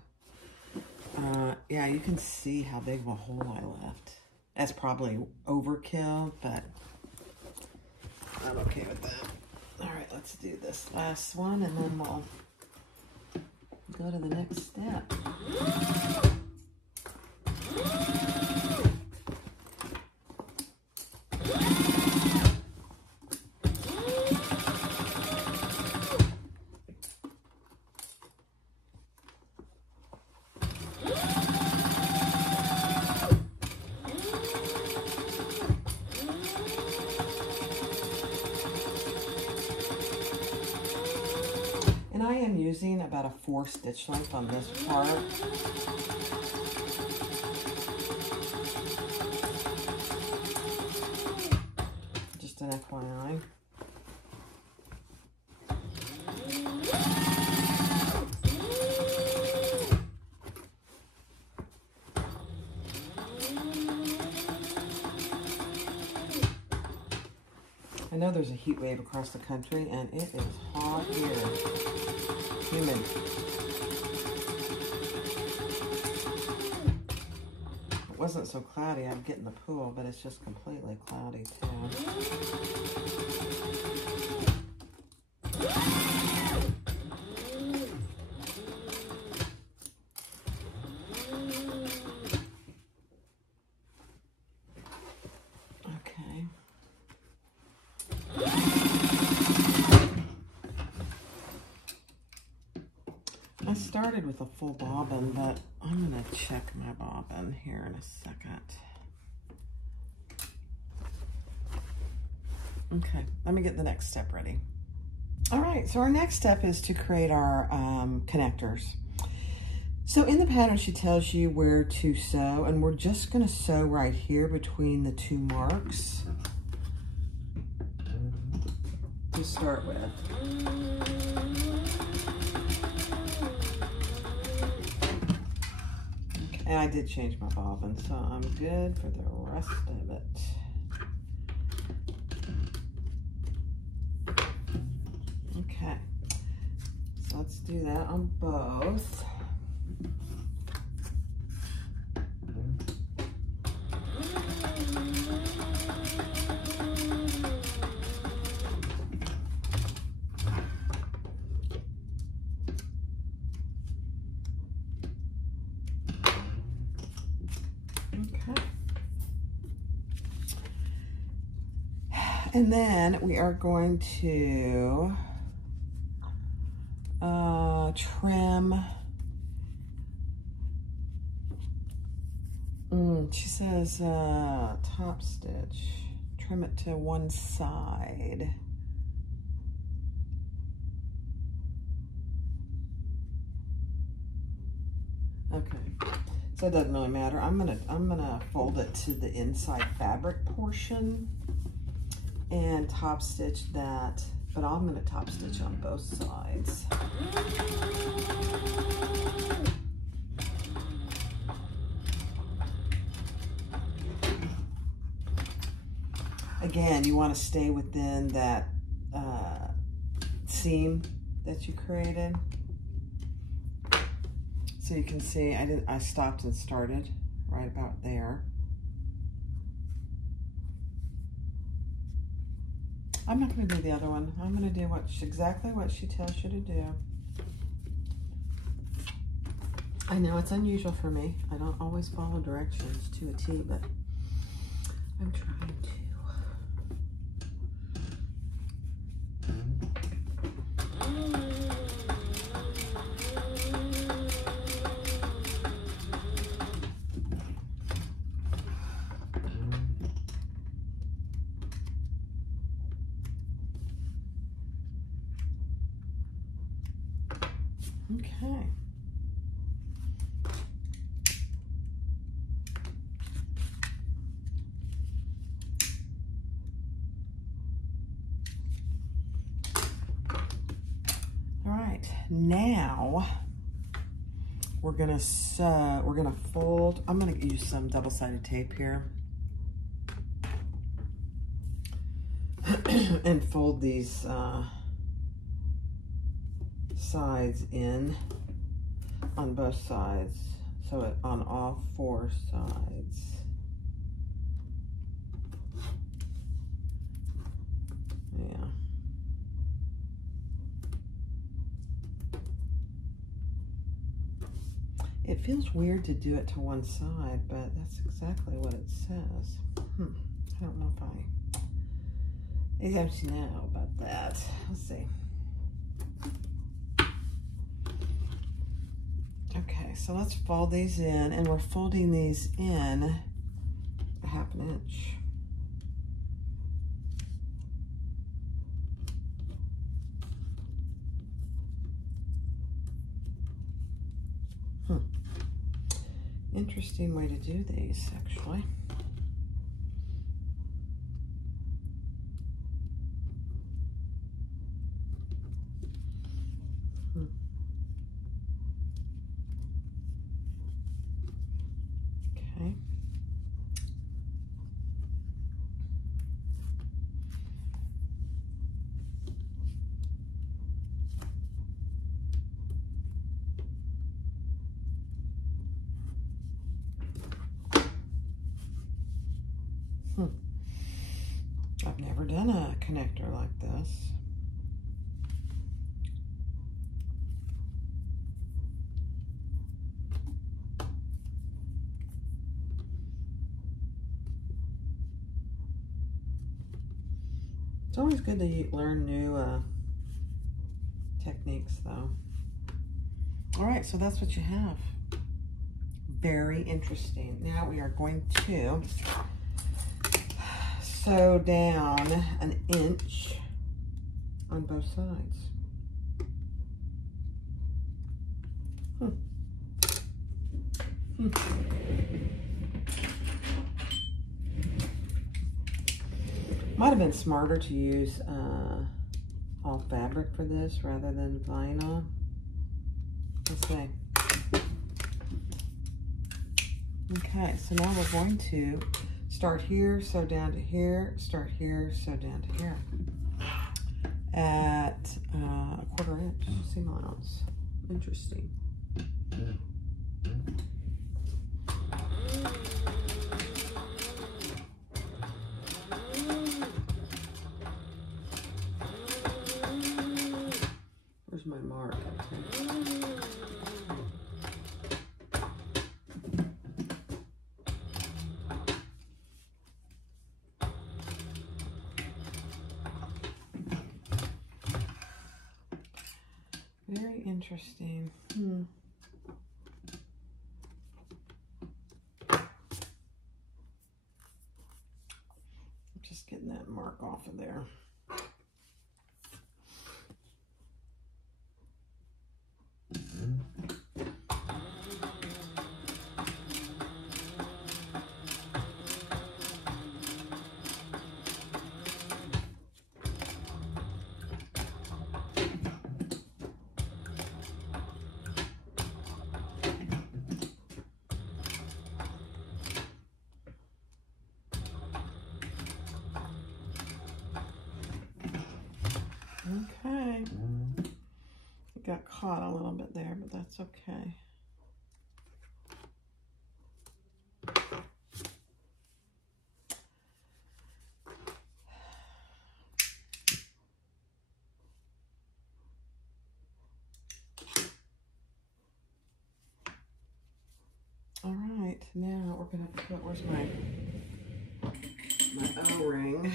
yeah, you can see how big of a hole I left. That's probably overkill, but I'm okay with that. All right, let's do this last one, and then we'll go to the next step. And I am using about a 4 stitch length on this part. Just an FYI. I know there's a heat wave across the country, and it is hot here. Humid. It wasn't so cloudy, I'd get in the pool, but it's just completely cloudy too. I started with a full bobbin, but I'm going to check my bobbin here in a second. Okay, let me get the next step ready. All right, so our next step is to create our connectors. So in the pattern, she tells you where to sew, and we're just going to sew right here between the 2 marks to start with. And I did change my bobbin, so I'm good for the rest of it. Okay, so let's do that on both. And then we are going to trim. She says top stitch. Trim it to one side. Okay, so it doesn't really matter. I'm gonna fold it to the inside fabric portion and top stitch that, but I'm going to top stitch on both sides. Again, you want to stay within that seam that you created. So you can see I stopped and started right about there. I'm not going to do the other one. I'm going to do exactly what she tells you to do. I know it's unusual for me. I don't always follow directions to a T, but I'm trying to. Okay. now we're gonna sew, we're gonna fold. I'm gonna use some double-sided tape here and fold these sides in on both sides, so it on all 4 sides. Yeah. It feels weird to do it to one side, but that's exactly what it says. I don't know if I exactly know about that. Let's see. Okay, so let's fold these in, and we're folding these in a 1/2 inch. Interesting way to do these, actually. Okay. I've never done a connector like this. It's always good to learn new techniques, though. All right, so that's what you have. Very interesting. Now we are going to sew down 1 inch on both sides. Might have been smarter to use all fabric for this rather than vinyl. Let's see. Okay, so now we're going to start here, sew down to here, start here, sew down to here at 1/4 inch seam allowance. Interesting. Where's my mark? Very interesting. Just getting that mark off of there. Okay. It got caught a little bit there, but that's okay. All right, now we're gonna put, where's my O-ring?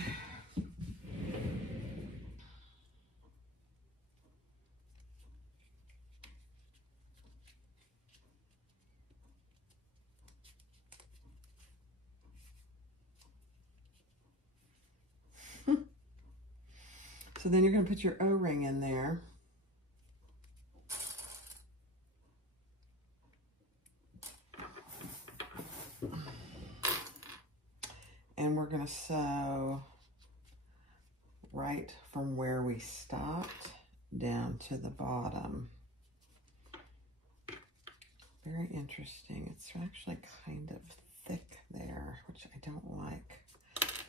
So then you're going to put your O-ring in there. And we're going to sew right from where we stopped down to the bottom. Very interesting. It's actually kind of thick there, which I don't like.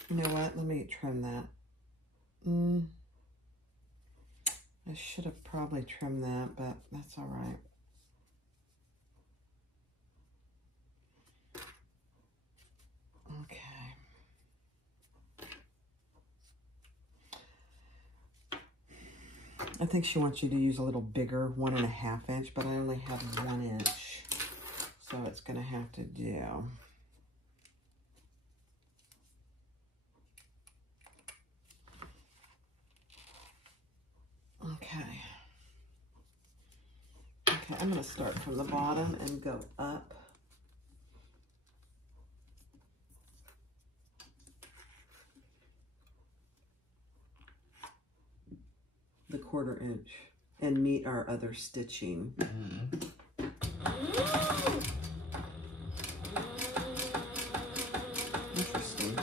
You know what? Let me trim that. I should have probably trimmed that, but that's all right. Okay. I think she wants you to use a little bigger 1.5 inch, but I only have 1 inch. So it's going to have to do. Okay. Okay, I'm going to start from the bottom and go up. The 1/4 inch and meet our other stitching. Interesting.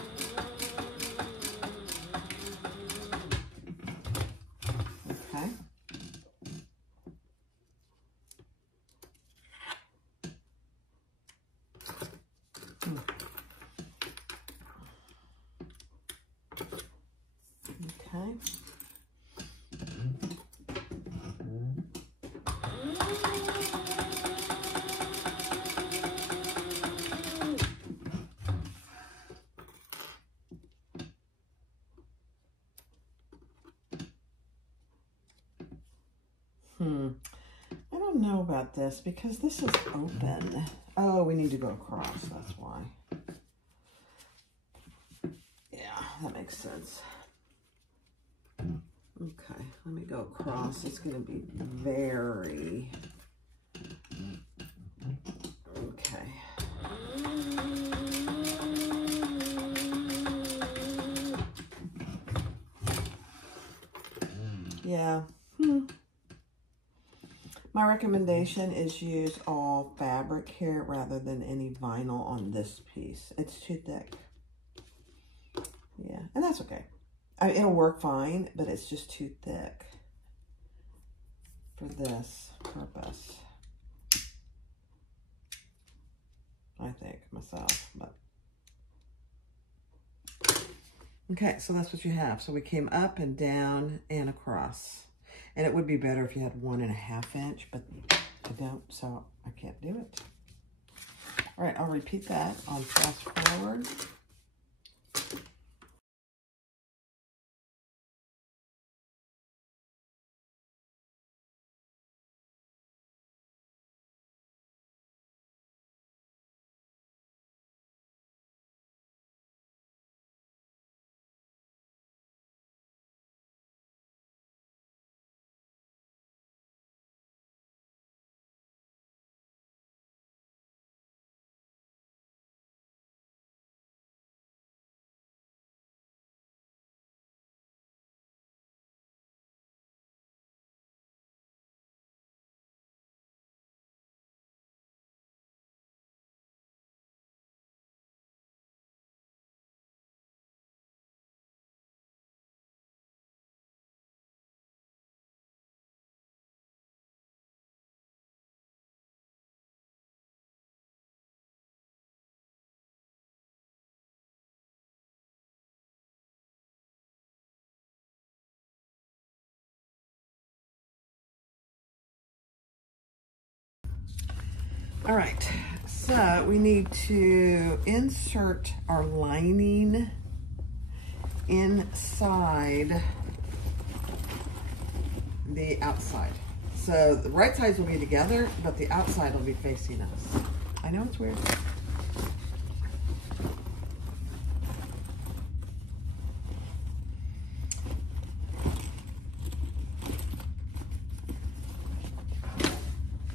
Okay. Okay. I don't know about this because this is open. Oh, we need to go across, that's why. Yeah, that makes sense. Okay, let me go across. It's going to be very... Okay. Yeah. My recommendation is use all fabric here rather than any vinyl on this piece. It's too thick. Yeah, and that's okay. It'll work fine, but it's just too thick for this purpose. I think, myself, but. Okay, so that's what you have. So we came up and down and across. And it would be better if you had 1.5 inch, but I don't, so I can't do it. All right, I'll repeat that on fast forward. All right, so we need to insert our lining inside the outside. So the right sides will be together, but the outside will be facing us. I know it's weird.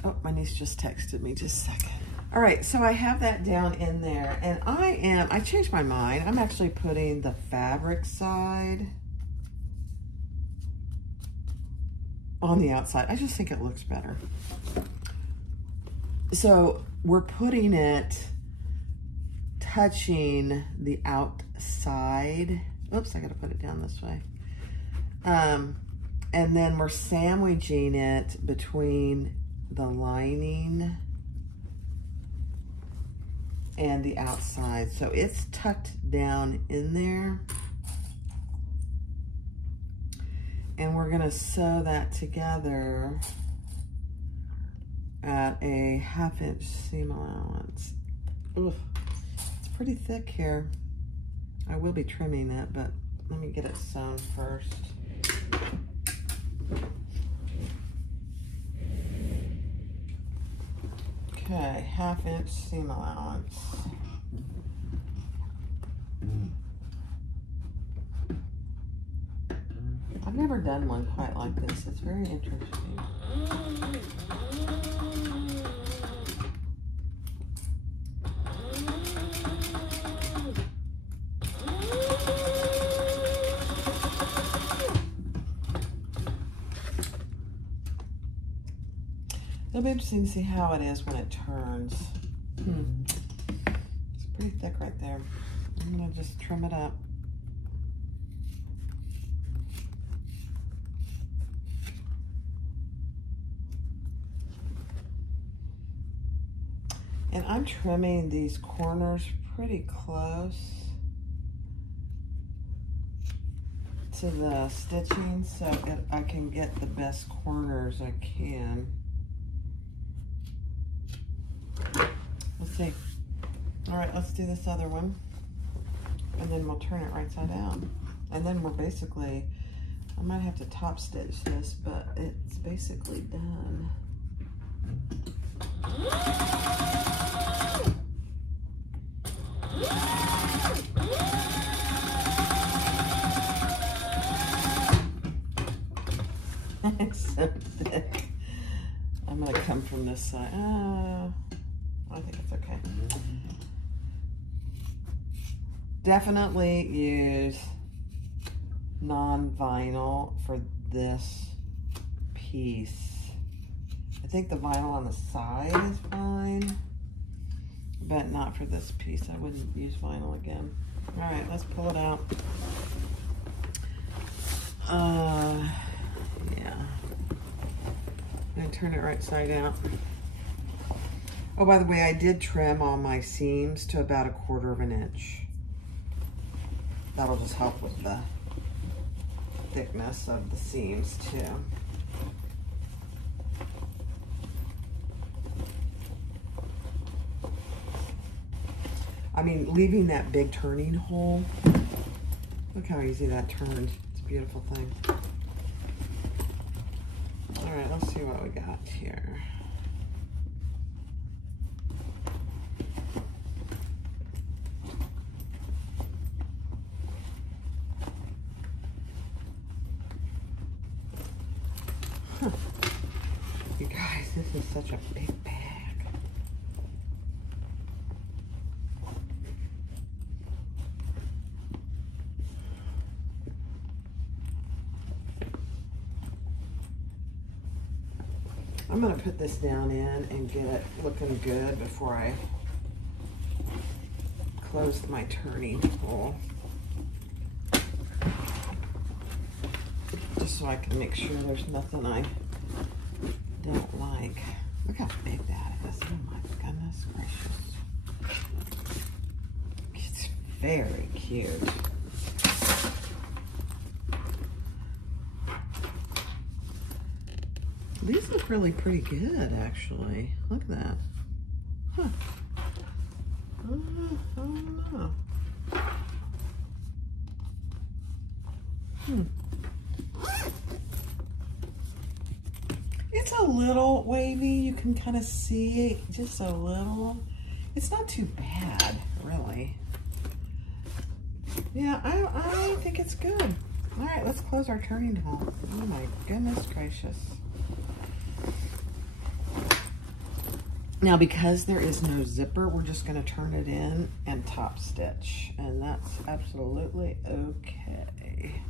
Oh, my niece just texted me, just a second. All right, so I have that down in there, and I changed my mind. I'm actually putting the fabric side on the outside. I just think it looks better. So we're putting it touching the outside. Oops, I gotta put it down this way. And then we're sandwiching it between the lining and the outside. So it's tucked down in there. And we're gonna sew that together at a 1/2 inch seam allowance. Oof, it's pretty thick here. I will be trimming it, but let me get it sewn first. Okay, 1/2 inch seam allowance. I've never done one quite like this. It's very interesting. It'll be interesting to see how it is when it turns. It's pretty thick right there. I'm gonna just trim it up. And I'm trimming these corners pretty close to the stitching so I can get the best corners I can. Let's see. All right, let's do this other one. And then we'll turn it right side out. And then we're basically, I might have to top stitch this, but it's basically done. It's so thick. I'm gonna come from this side. I think it's okay. Definitely use non-vinyl for this piece. I think the vinyl on the side is fine, but not for this piece. I wouldn't use vinyl again. All right, let's pull it out. Yeah. I'm gonna turn it right side out. Oh, by the way, I did trim all my seams to about 1/4 inch. That'll just help with the thickness of the seams too. I mean, leaving that big turning hole. Look how easy that turns. It's a beautiful thing. All right, let's see what we got here. Huh. You guys, this is such a big bag. I'm gonna put this down in and get it looking good before I close my turning hole. Just so I can make sure there's nothing I don't like. Look how big that is. Oh my goodness gracious. It's very cute. These look really pretty good, actually. Look at that. Huh. I don't know. It's a little wavy. You can kind of see it just a little. It's not too bad, really. Yeah, I think it's good. All right, let's close our turning hole. Oh my goodness gracious. Now, because there is no zipper, we're just going to turn it in and top stitch, and that's absolutely okay.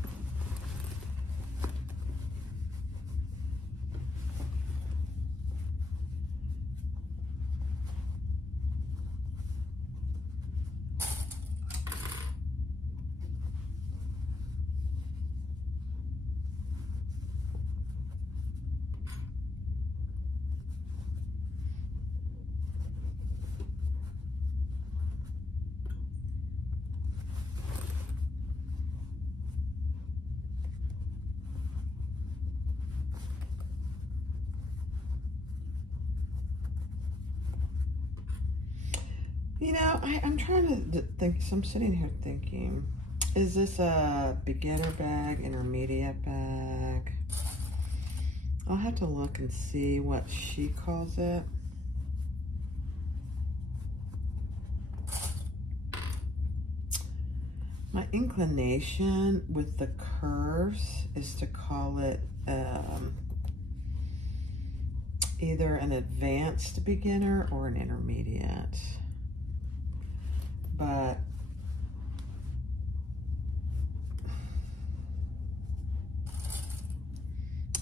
You know, I'm trying to think, so I'm sitting here thinking, is this a beginner bag, intermediate bag? I'll have to look and see what she calls it. My inclination with the curves is to call it either an advanced beginner or an intermediate. But I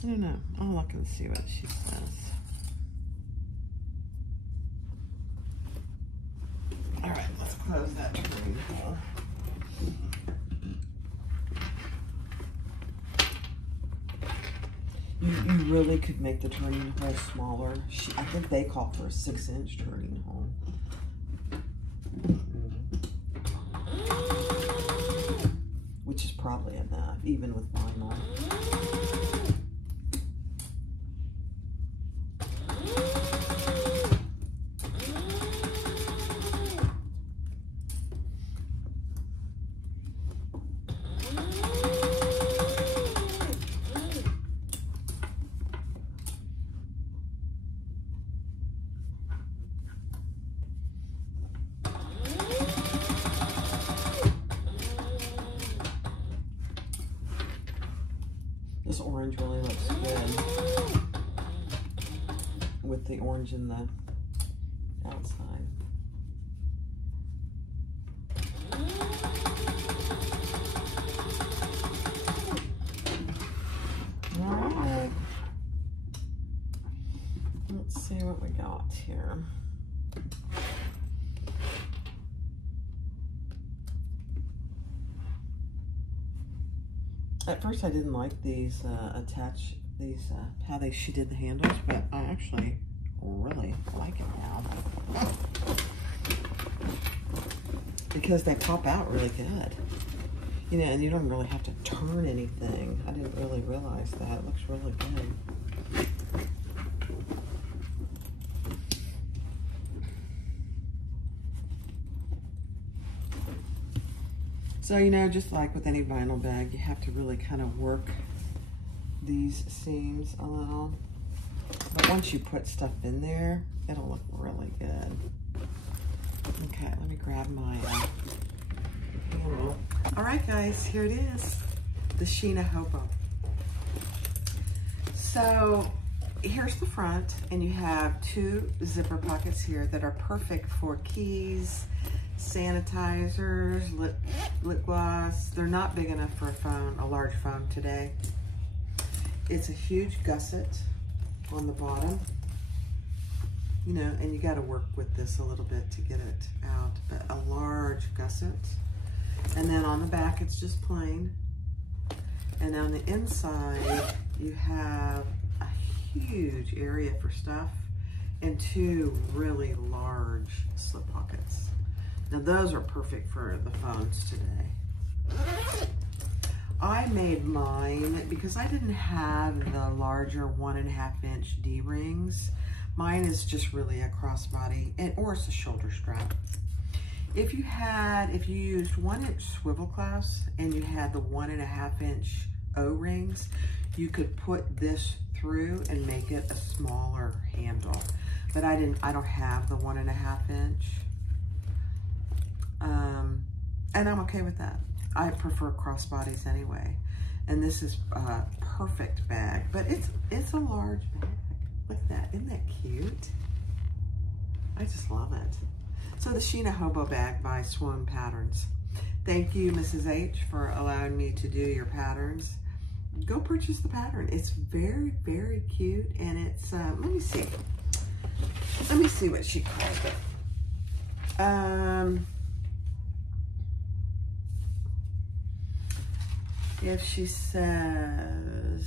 don't know. I'll look and see what she says. All right, let's close that turning hole. You really could make the turning hole smaller. I think they call for a 6-inch turning hole. Which is probably enough, even with vinyl. This orange really looks good with the orange in the outside. All right. Let's see what we got here. At first I didn't like these how she did the handles, but I actually really like it now. Because they pop out really good. You know, and you don't really have to turn anything. I didn't really realize that. It looks really good. So, you know, just like with any vinyl bag, you have to really kind of work these seams a little. But once you put stuff in there, it'll look really good. Okay, let me grab my handle. All right, guys, here it is, the Sheena Hobo. So here's the front, and you have 2 zipper pockets here that are perfect for keys, sanitizers, lip gloss. They're not big enough for a phone, a large phone today. It's a huge gusset on the bottom, you know, and you got to work with this a little bit to get it out, but a large gusset. And then on the back, it's just plain. And on the inside, you have a huge area for stuff and 2 really large slip pockets. Now those are perfect for the phones today. I made mine because I didn't have the larger 1.5-inch D-rings. Mine is just really a crossbody, or it's a shoulder strap. If you used 1-inch swivel clasps and you had the 1.5-inch O-rings, you could put this through and make it a smaller handle. But I don't have the 1.5-inch. And I'm okay with that. I prefer crossbodies anyway. And this is a perfect bag, but it's a large bag. Look at that, isn't that cute? I just love it. So the Sheena Hobo bag by Swoon Patterns. Thank you, Mrs. H, for allowing me to do your patterns. Go purchase the pattern. It's very, very cute, and it's, let me see. Let me see what she calls it. If she says,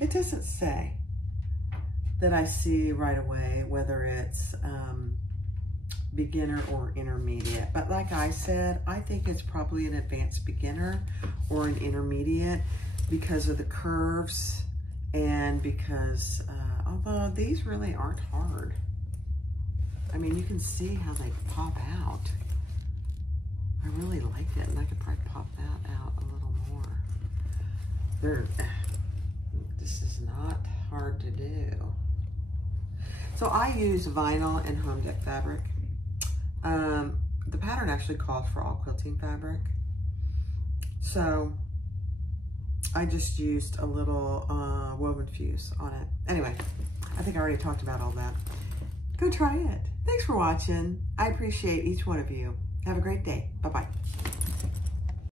it doesn't say that I see right away whether it's beginner or intermediate. But like I said, I think it's probably an advanced beginner or an intermediate because of the curves and because, although these really aren't hard. I mean, you can see how they pop out. I really like it, and I could probably pop that out a little more. This is not hard to do. So I use vinyl and home dec fabric. The pattern actually calls for all quilting fabric. So I just used a little woven fuse on it. Anyway, I think I already talked about all that. Go try it. Thanks for watching. I appreciate each one of you. Have a great day. Bye-bye.